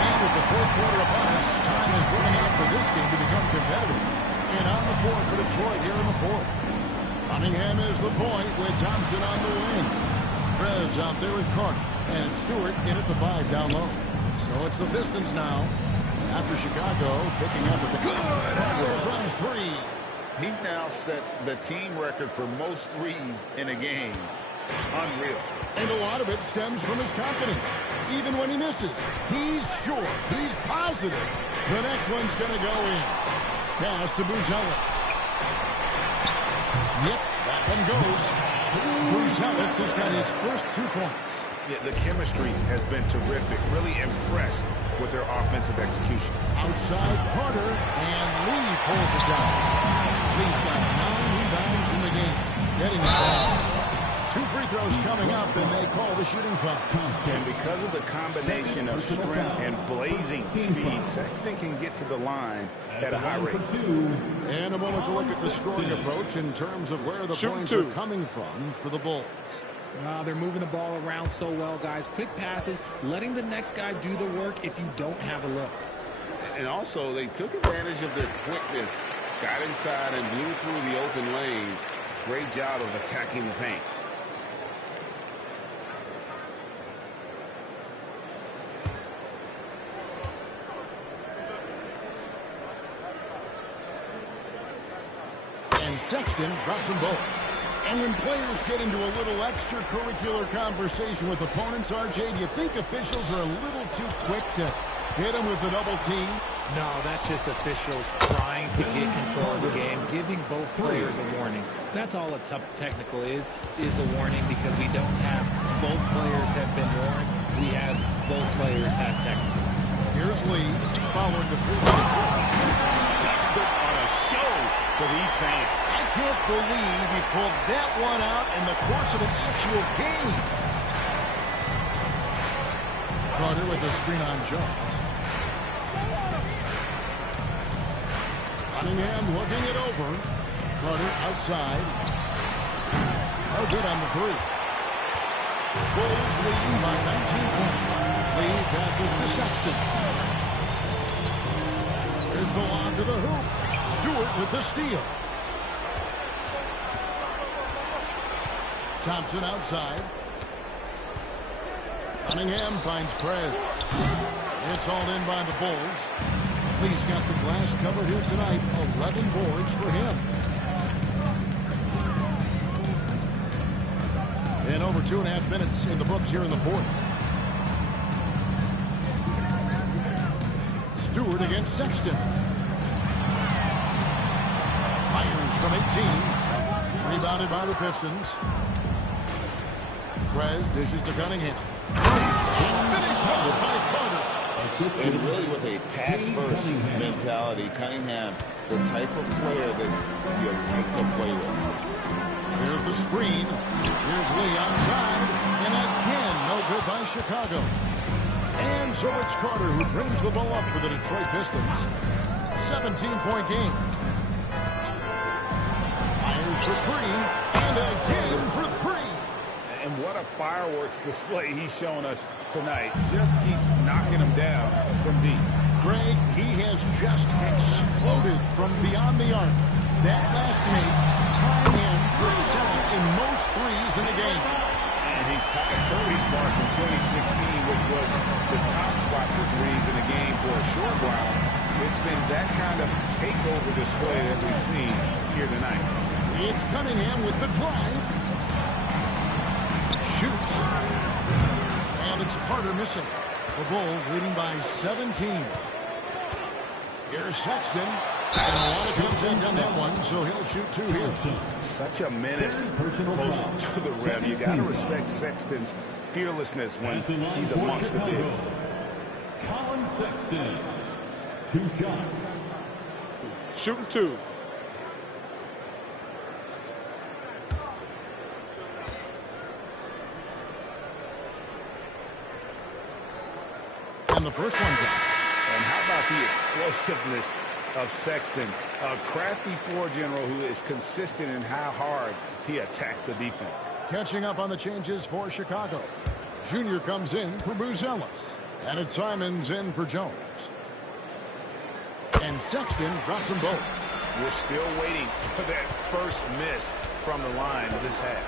And with the fourth quarter upon us, time is running out for this game to become competitive. And on the floor for Detroit here in the fourth. Cunningham is the point with Thompson on the wing. Prez out there with Carter. And Stewart in at the 5 down low. So it's the Pistons now. After Chicago picking up with the good from 3. He's now set the team record for most threes in a game. Unreal. And a lot of it stems from his confidence. Even when he misses, he's sure, he's positive. The next one's going to go in. Pass to Buzelis. Yep, that one goes. Buzelis has got his first 2 points. Yeah, the chemistry has been terrific. Really impressed with their offensive execution. Outside Carter, and Lee pulls it down. Lee's got 9 rebounds in the game. Getting it down. 2 free throws coming up, and they call the shooting foul. And because of the combination of strength and blazing speed, Sexton can get to the line at a high rate. And a moment to look at the scoring approach in terms of where the points are coming from for the Bulls. They're moving the ball around so well, guys. Quick passes, letting the next guy do the work if you don't have a look. And also, they took advantage of their quickness, got inside and blew through the open lanes. Great job of attacking the paint. And Sexton drops them both. And when players get into a little extracurricular conversation with opponents, RJ, do you think officials are a little too quick to hit them with a double team? No, that's just officials trying to get control of the game, giving both players a warning. That's all a tough technical is a warning, because we don't have both players have been warned. We have both players have technicals. Here's Lee following the 3 points. He's put on a show for these fans. I can't believe he pulled that one out in the course of an actual game. Carter with a screen on Jones. Cunningham looking it over. Carter outside. No good on the 3. Bulls leading by 19 points. Lee passes to Sexton. Here's the lob to the hoop. Stewart with the steal. Thompson outside. Cunningham finds Prez. It's all in by the Bulls. Lee's got the glass covered here tonight. 11 boards for him. And over 2.5 minutes in the books here in the fourth. Stewart against Sexton. Fires from 18. Rebounded by the Pistons. Prez dishes to Cunningham. Finished up by Carter. And really with a pass-first mentality, Cunningham, the type of player that you like to play with. Here's the screen. Here's Lee outside. And again, no good by Chicago. And so it's Carter who brings the ball up for the Detroit Pistons. 17-point game. Fires for 3. And again for 3. And what a fireworks display he's shown us tonight. Just keeps knocking them down from deep. Greg, he has just exploded from beyond the arc. That last make tying him for 2nd in most threes in the game. And he's tied Curry's mark from 2016, which was the top spot for threes in the game for a short while. It's been that kind of takeover display that we've seen here tonight. We It's Cunningham with the drive. Shoots. And it's Carter missing. The Bulls leading by 17. Here's Sexton. And a lot of contact on that one, so he'll shoot 2 here. Such a menace close to the rim. You got to respect Sexton's fearlessness when he's amongst the bigs. Colin Sexton, 2 shots. Shooting 2. And the first one drops. And how about the explosiveness of Sexton, a crafty floor general who is consistent in how hard he attacks the defense. Catching up on the changes for Chicago. Junior comes in for Buzelis. And it's Simons in for Jones. And Sexton drops them both. We're still waiting for that first miss from the line of this half.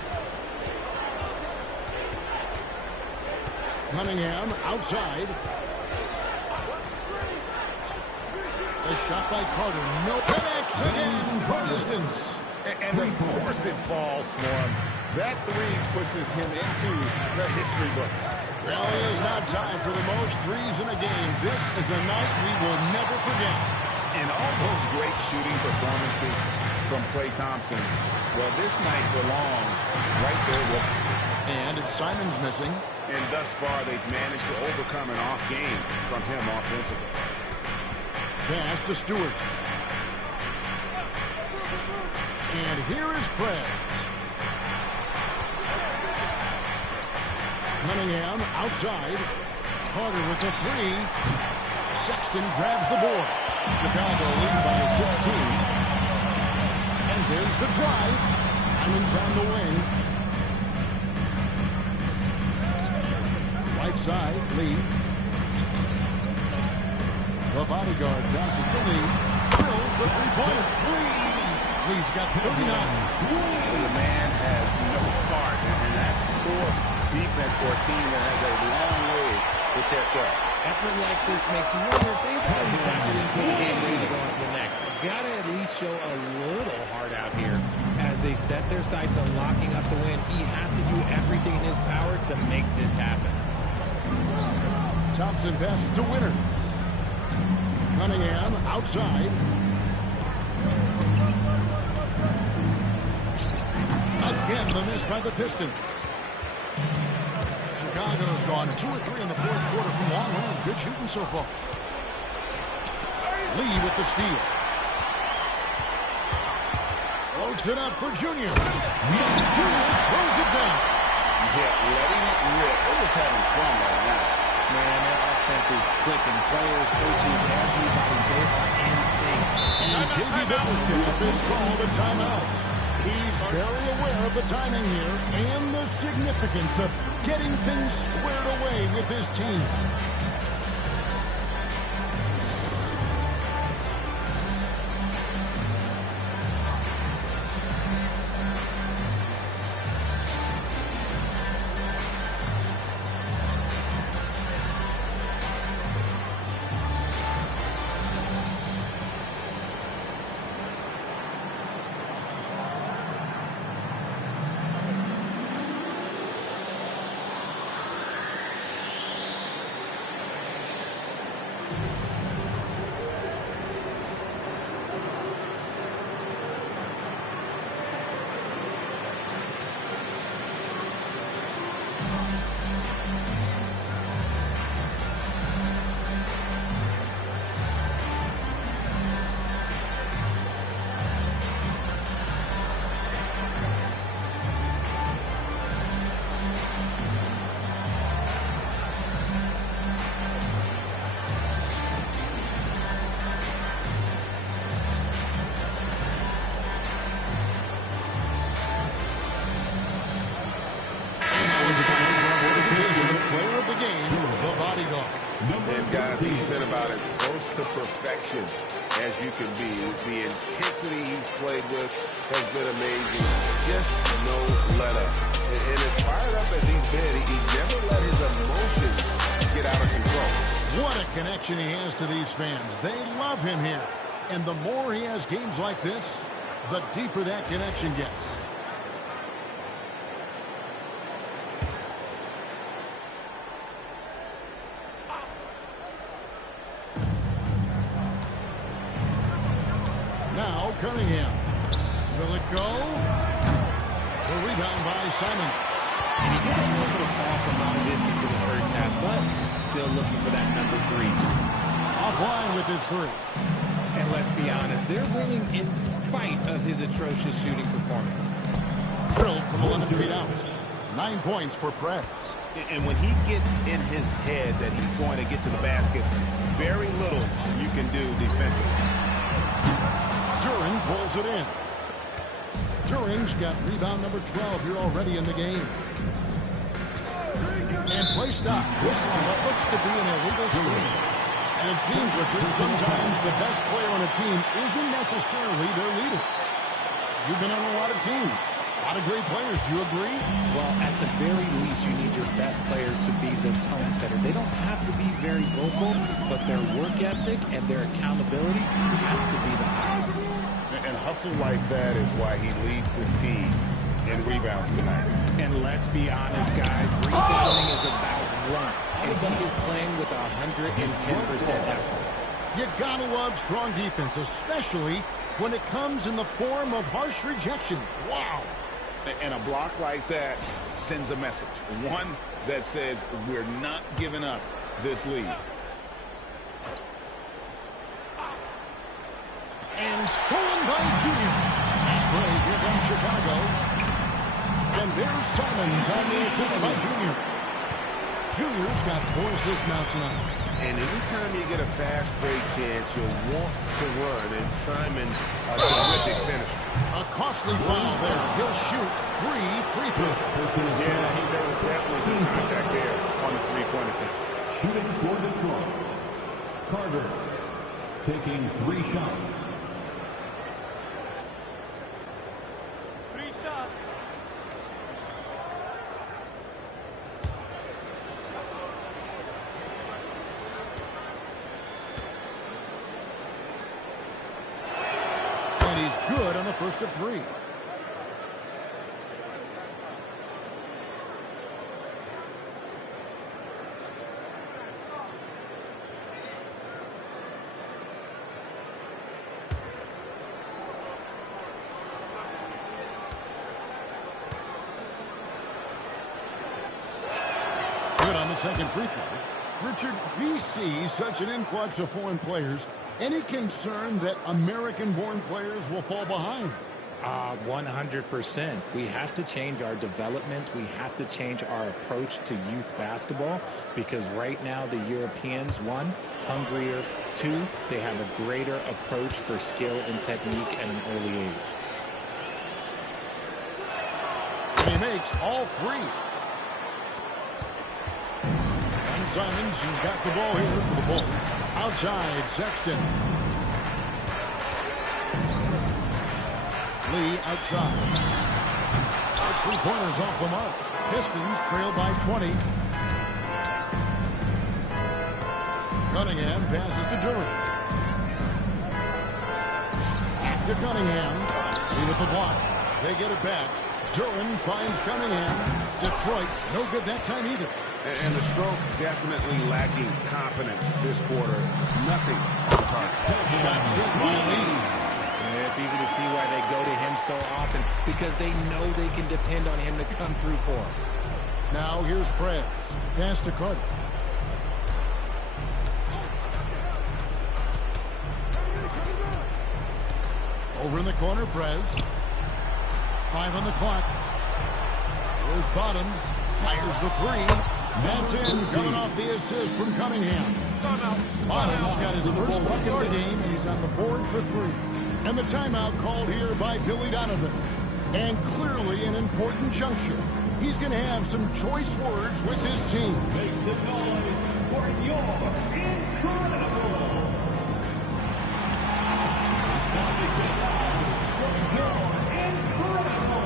Cunningham outside. The shot by Carter. No connects again from distance. And of course it falls for him. That 3 pushes him into the history book. Really is not time for the most threes in a game. This is a night we will never forget. And all those great shooting performances from Klay Thompson, well, this night belongs right there with him. And it's Simons missing. And thus far, they've managed to overcome an off game from him offensively. Pass to Stewart. And here is Prez. Cunningham outside. Carter with the 3. Sexton grabs the board. Chicago lead by 16. And there's the drive. Simons on the wing. Right side, Lee. The bodyguard passes to Lee. Drills the 3-pointer. Lee's got 39. The man has no heart, and that's poor defense for a team that has a long way to catch up. Effort like this makes you wonder if they've already backed it in for the game ready to go into the next. Gotta at least show a little heart out here. As they set their sights on locking up the win, he has to do everything in his power to make this happen. Thompson passes to Winters. Cunningham outside. Again, the miss by the Pistons. Chicago's gone 2 or 3 in the 4th quarter from long range. Good shooting so far. Lee with the steal. Floats it up for Junior. Junior throws it down. Yeah, letting it rip. They're just having fun right now. Man, their offense is clicking. Players, coaches, everybody, they are in sync. And J.B. Bickerstaff is called a timeout. He's very aware of the timing here and the significance of getting things squared away with his team. And guys, he's been about as close to perfection as you can be. The intensity he's played with has been amazing. Just no let up. And as fired up as he's been, he never let his emotions get out of control. What a connection he has to these fans. They love him here. And the more he has games like this, the deeper that connection gets. Now Cunningham. Will it go? The rebound by Simon. And he got a little bit of fall from long distance in the first half, but still looking for that number 3. Offline with his 3. And let's be honest, they're winning in spite of his atrocious shooting performance. Drilled from 11 feet out. 9 points for Prez. And when he gets in his head that he's going to get to the basket, very little you can do defensively. Duran pulls it in. Duran's got rebound number 12 here already in the game. And play stops. Whistle on what looks to be an illegal screen. And it seems that sometimes the best player on a team isn't necessarily their leader. You've been on a lot of teams. A lot of great players. Do you agree? Well, at the very least, you need your best player to be the tone setter. They don't have to be very vocal, but their work ethic and their accountability has to be the highest. And hustle like that is why he leads his team in rebounds tonight. And let's be honest, guys, rebounding is about want, and he is playing with 110% effort. You gotta love strong defense, especially when it comes in the form of harsh rejections. Wow. And a block like that sends a message. One that says we're not giving up this lead. And stolen by Junior. Fast break. Here comes Chicago. And there's Simons on the assist by Junior. Junior's got 4 assists now tonight. And anytime you get a fast break chance, you'll want to run. And Simons, a terrific finisher. A costly foul there. He'll shoot 3 free throws. Yeah, there was definitely some contact there on the three-point attempt. Shooting for Detroit. Carter taking 3 shots. 3 shots. And he's good on the first of 3. Good on the second free throw. Richard, we see such an influx of foreign players. Any concern that American-born players will fall behind? 100%. We have to change our development. We have to change our approach to youth basketball because right now the Europeans, 1, hungrier, 2, they have a greater approach for skill and technique at an early age. And he makes all 3. And Simons has got the ball here for the Bulls. Outside, Sexton. Lee outside. Those 3-pointers off the mark. Pistons trail by 20. Cunningham passes to Duran. Back to Cunningham. Lee with the block. They get it back. Duran finds Cunningham. Detroit, no good that time either. And the stroke definitely lacking confidence this quarter. Nothing on target. Shots good by Lee. Yeah, it's easy to see why they go to him so often because they know they can depend on him to come through for them. Now here's Prez. Pass to Carter. Over in the corner, Prez. 5 on the clock. Here's Bottoms. Fires the 3. That's in, coming off the assist from Cunningham. Bottoms got his first bucket of the game, and he's on the board for 3. And the timeout called here by Billy Donovan. And clearly an important juncture. He's going to have some choice words with his team. Make some noise for your incredible. For your incredible.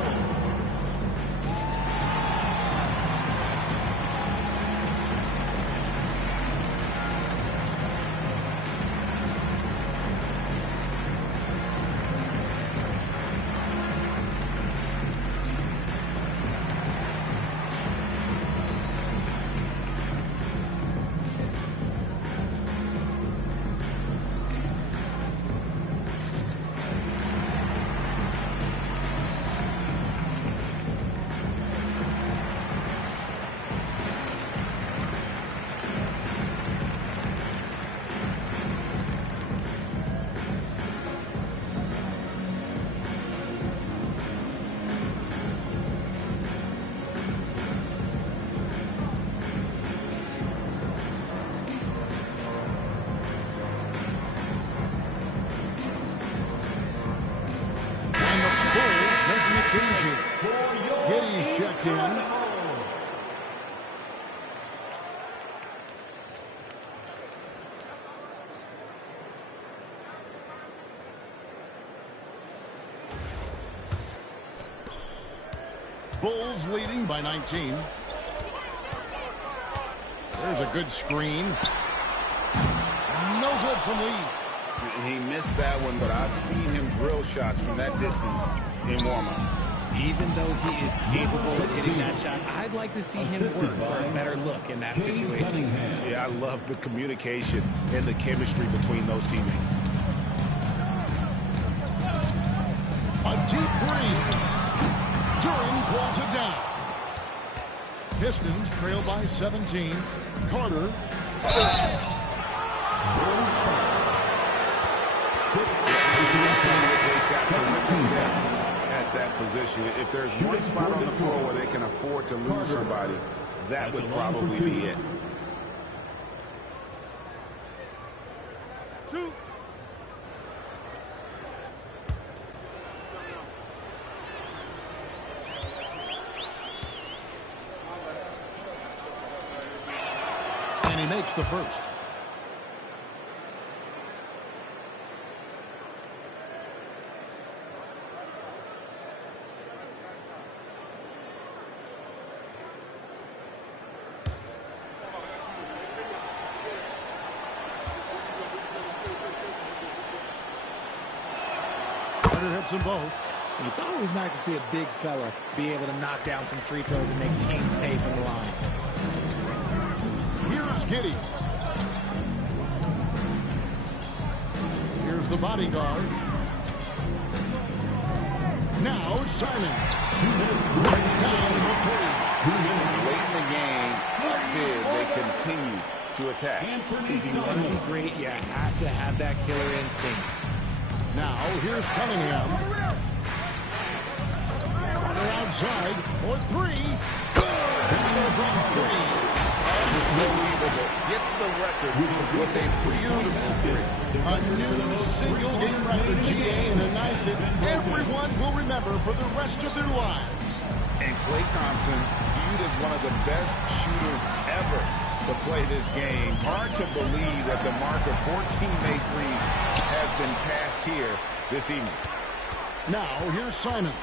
Bulls leading by 19. There's a good screen. No good from Lee. He missed that one, but I've seen him drill shots from that distance in warm-up. Even though he is capable of hitting that shot, I'd like to see him work for a better look in that situation. Yeah, I love the communication and the chemistry between those teammates. A deep three. Duran pulls it down. Pistons trail by 17. Carter. At that position, if there's one spot on the floor where they can afford to lose somebody, that would probably be it. And he makes the first. Carter hits them both. It's always nice to see a big fella be able to knock down some free throws and make teams pay from the line. Here's Giddey. Here's the bodyguard. Now Simon. Brings down the three. Late in the game, up big, they continue to attack. If you want to be great, you have to have that killer instinct. Now here's Cunningham. Carter outside for three. Good. From three. Unbelievable. Gets the record with a beautiful three. A new single-game record, GA, in a night that everyone will remember for the rest of their lives. And Klay Thompson, viewed as one of the best shooters ever to play this game. Hard to believe that the mark of 14-made threes has been passed here this evening. Now, here's Simon.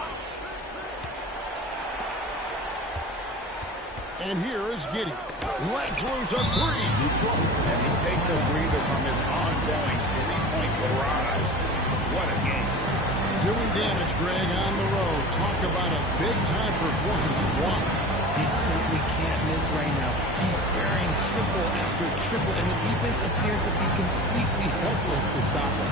And here is Giddey. Lets loose a three. And he takes a breather from his ongoing three-point barrage. What a game. Doing damage, Greg, on the road. Talk about a big-time performance. One. He simply can't miss right now. He's bearing triple after triple, and the defense appears to be completely helpless to stop him.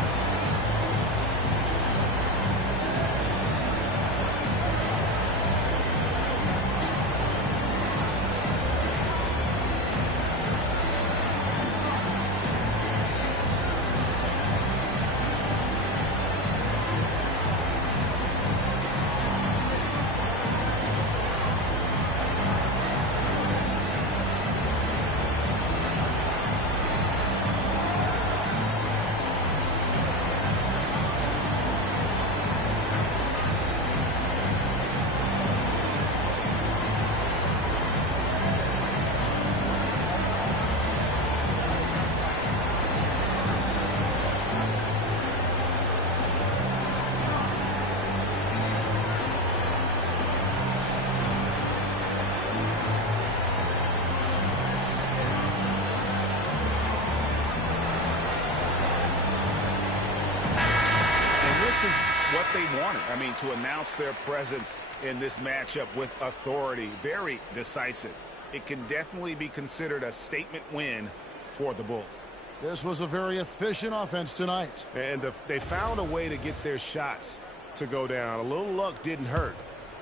What they wanted. I mean, to announce their presence in this matchup with authority, very decisive. It can definitely be considered a statement win for the Bulls. This was a very efficient offense tonight. And they found a way to get their shots to go down. A little luck didn't hurt.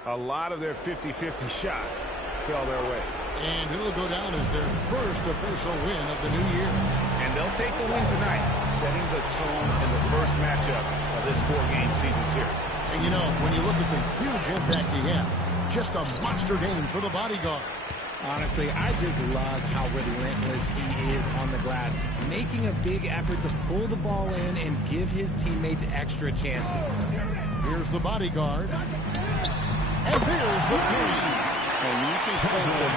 A lot of their 50-50 shots fell their way. And it'll go down as their first official win of the new year. And they'll take the win tonight, setting the tone in the first matchup of this 4-game season series. And you know, when you look at the huge impact he had, just a monster game for the bodyguard. Honestly, I just love how relentless he is on the glass, making a big effort to pull the ball in and give his teammates extra chances. Here's the bodyguard. And here's the three. And you can sense that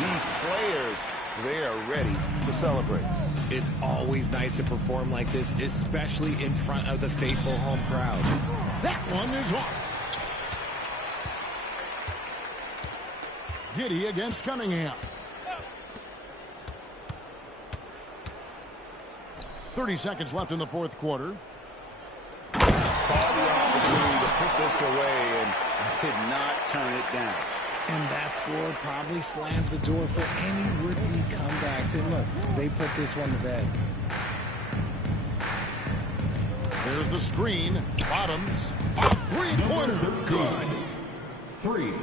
these players, they are ready to celebrate. It's always nice to perform like this, especially in front of the faithful home crowd. That one is off. Giddy against Cunningham. 30 seconds left in the fourth quarter. Saw the opportunity to put this away and did not turn it down. And that score probably slams the door for any would-be comebacks. And look, they put this one to bed. There's the screen. Bottoms. A three-pointer. Good. 3.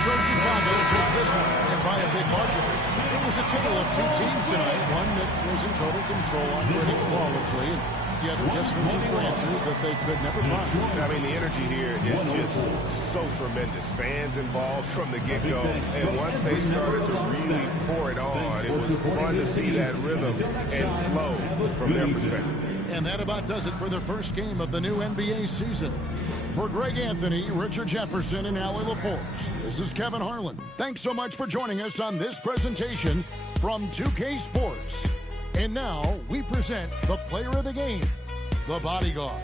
So Chicago takes this one, and by a big margin. It was a tale of two teams tonight, one that was in total control, operating flawlessly, and the other just searching for answers that they could never find. I mean, the energy here is just so tremendous. Fans involved from the get-go, and once they started to really pour it on, it was fun to see that rhythm and flow from their perspective. And that about does it for the first game of the new NBA season. For Greg Anthony, Richard Jefferson, and Allie LaForce, this is Kevin Harlan. Thanks so much for joining us on this presentation from 2K Sports. And now we present the player of the game, the bodyguard.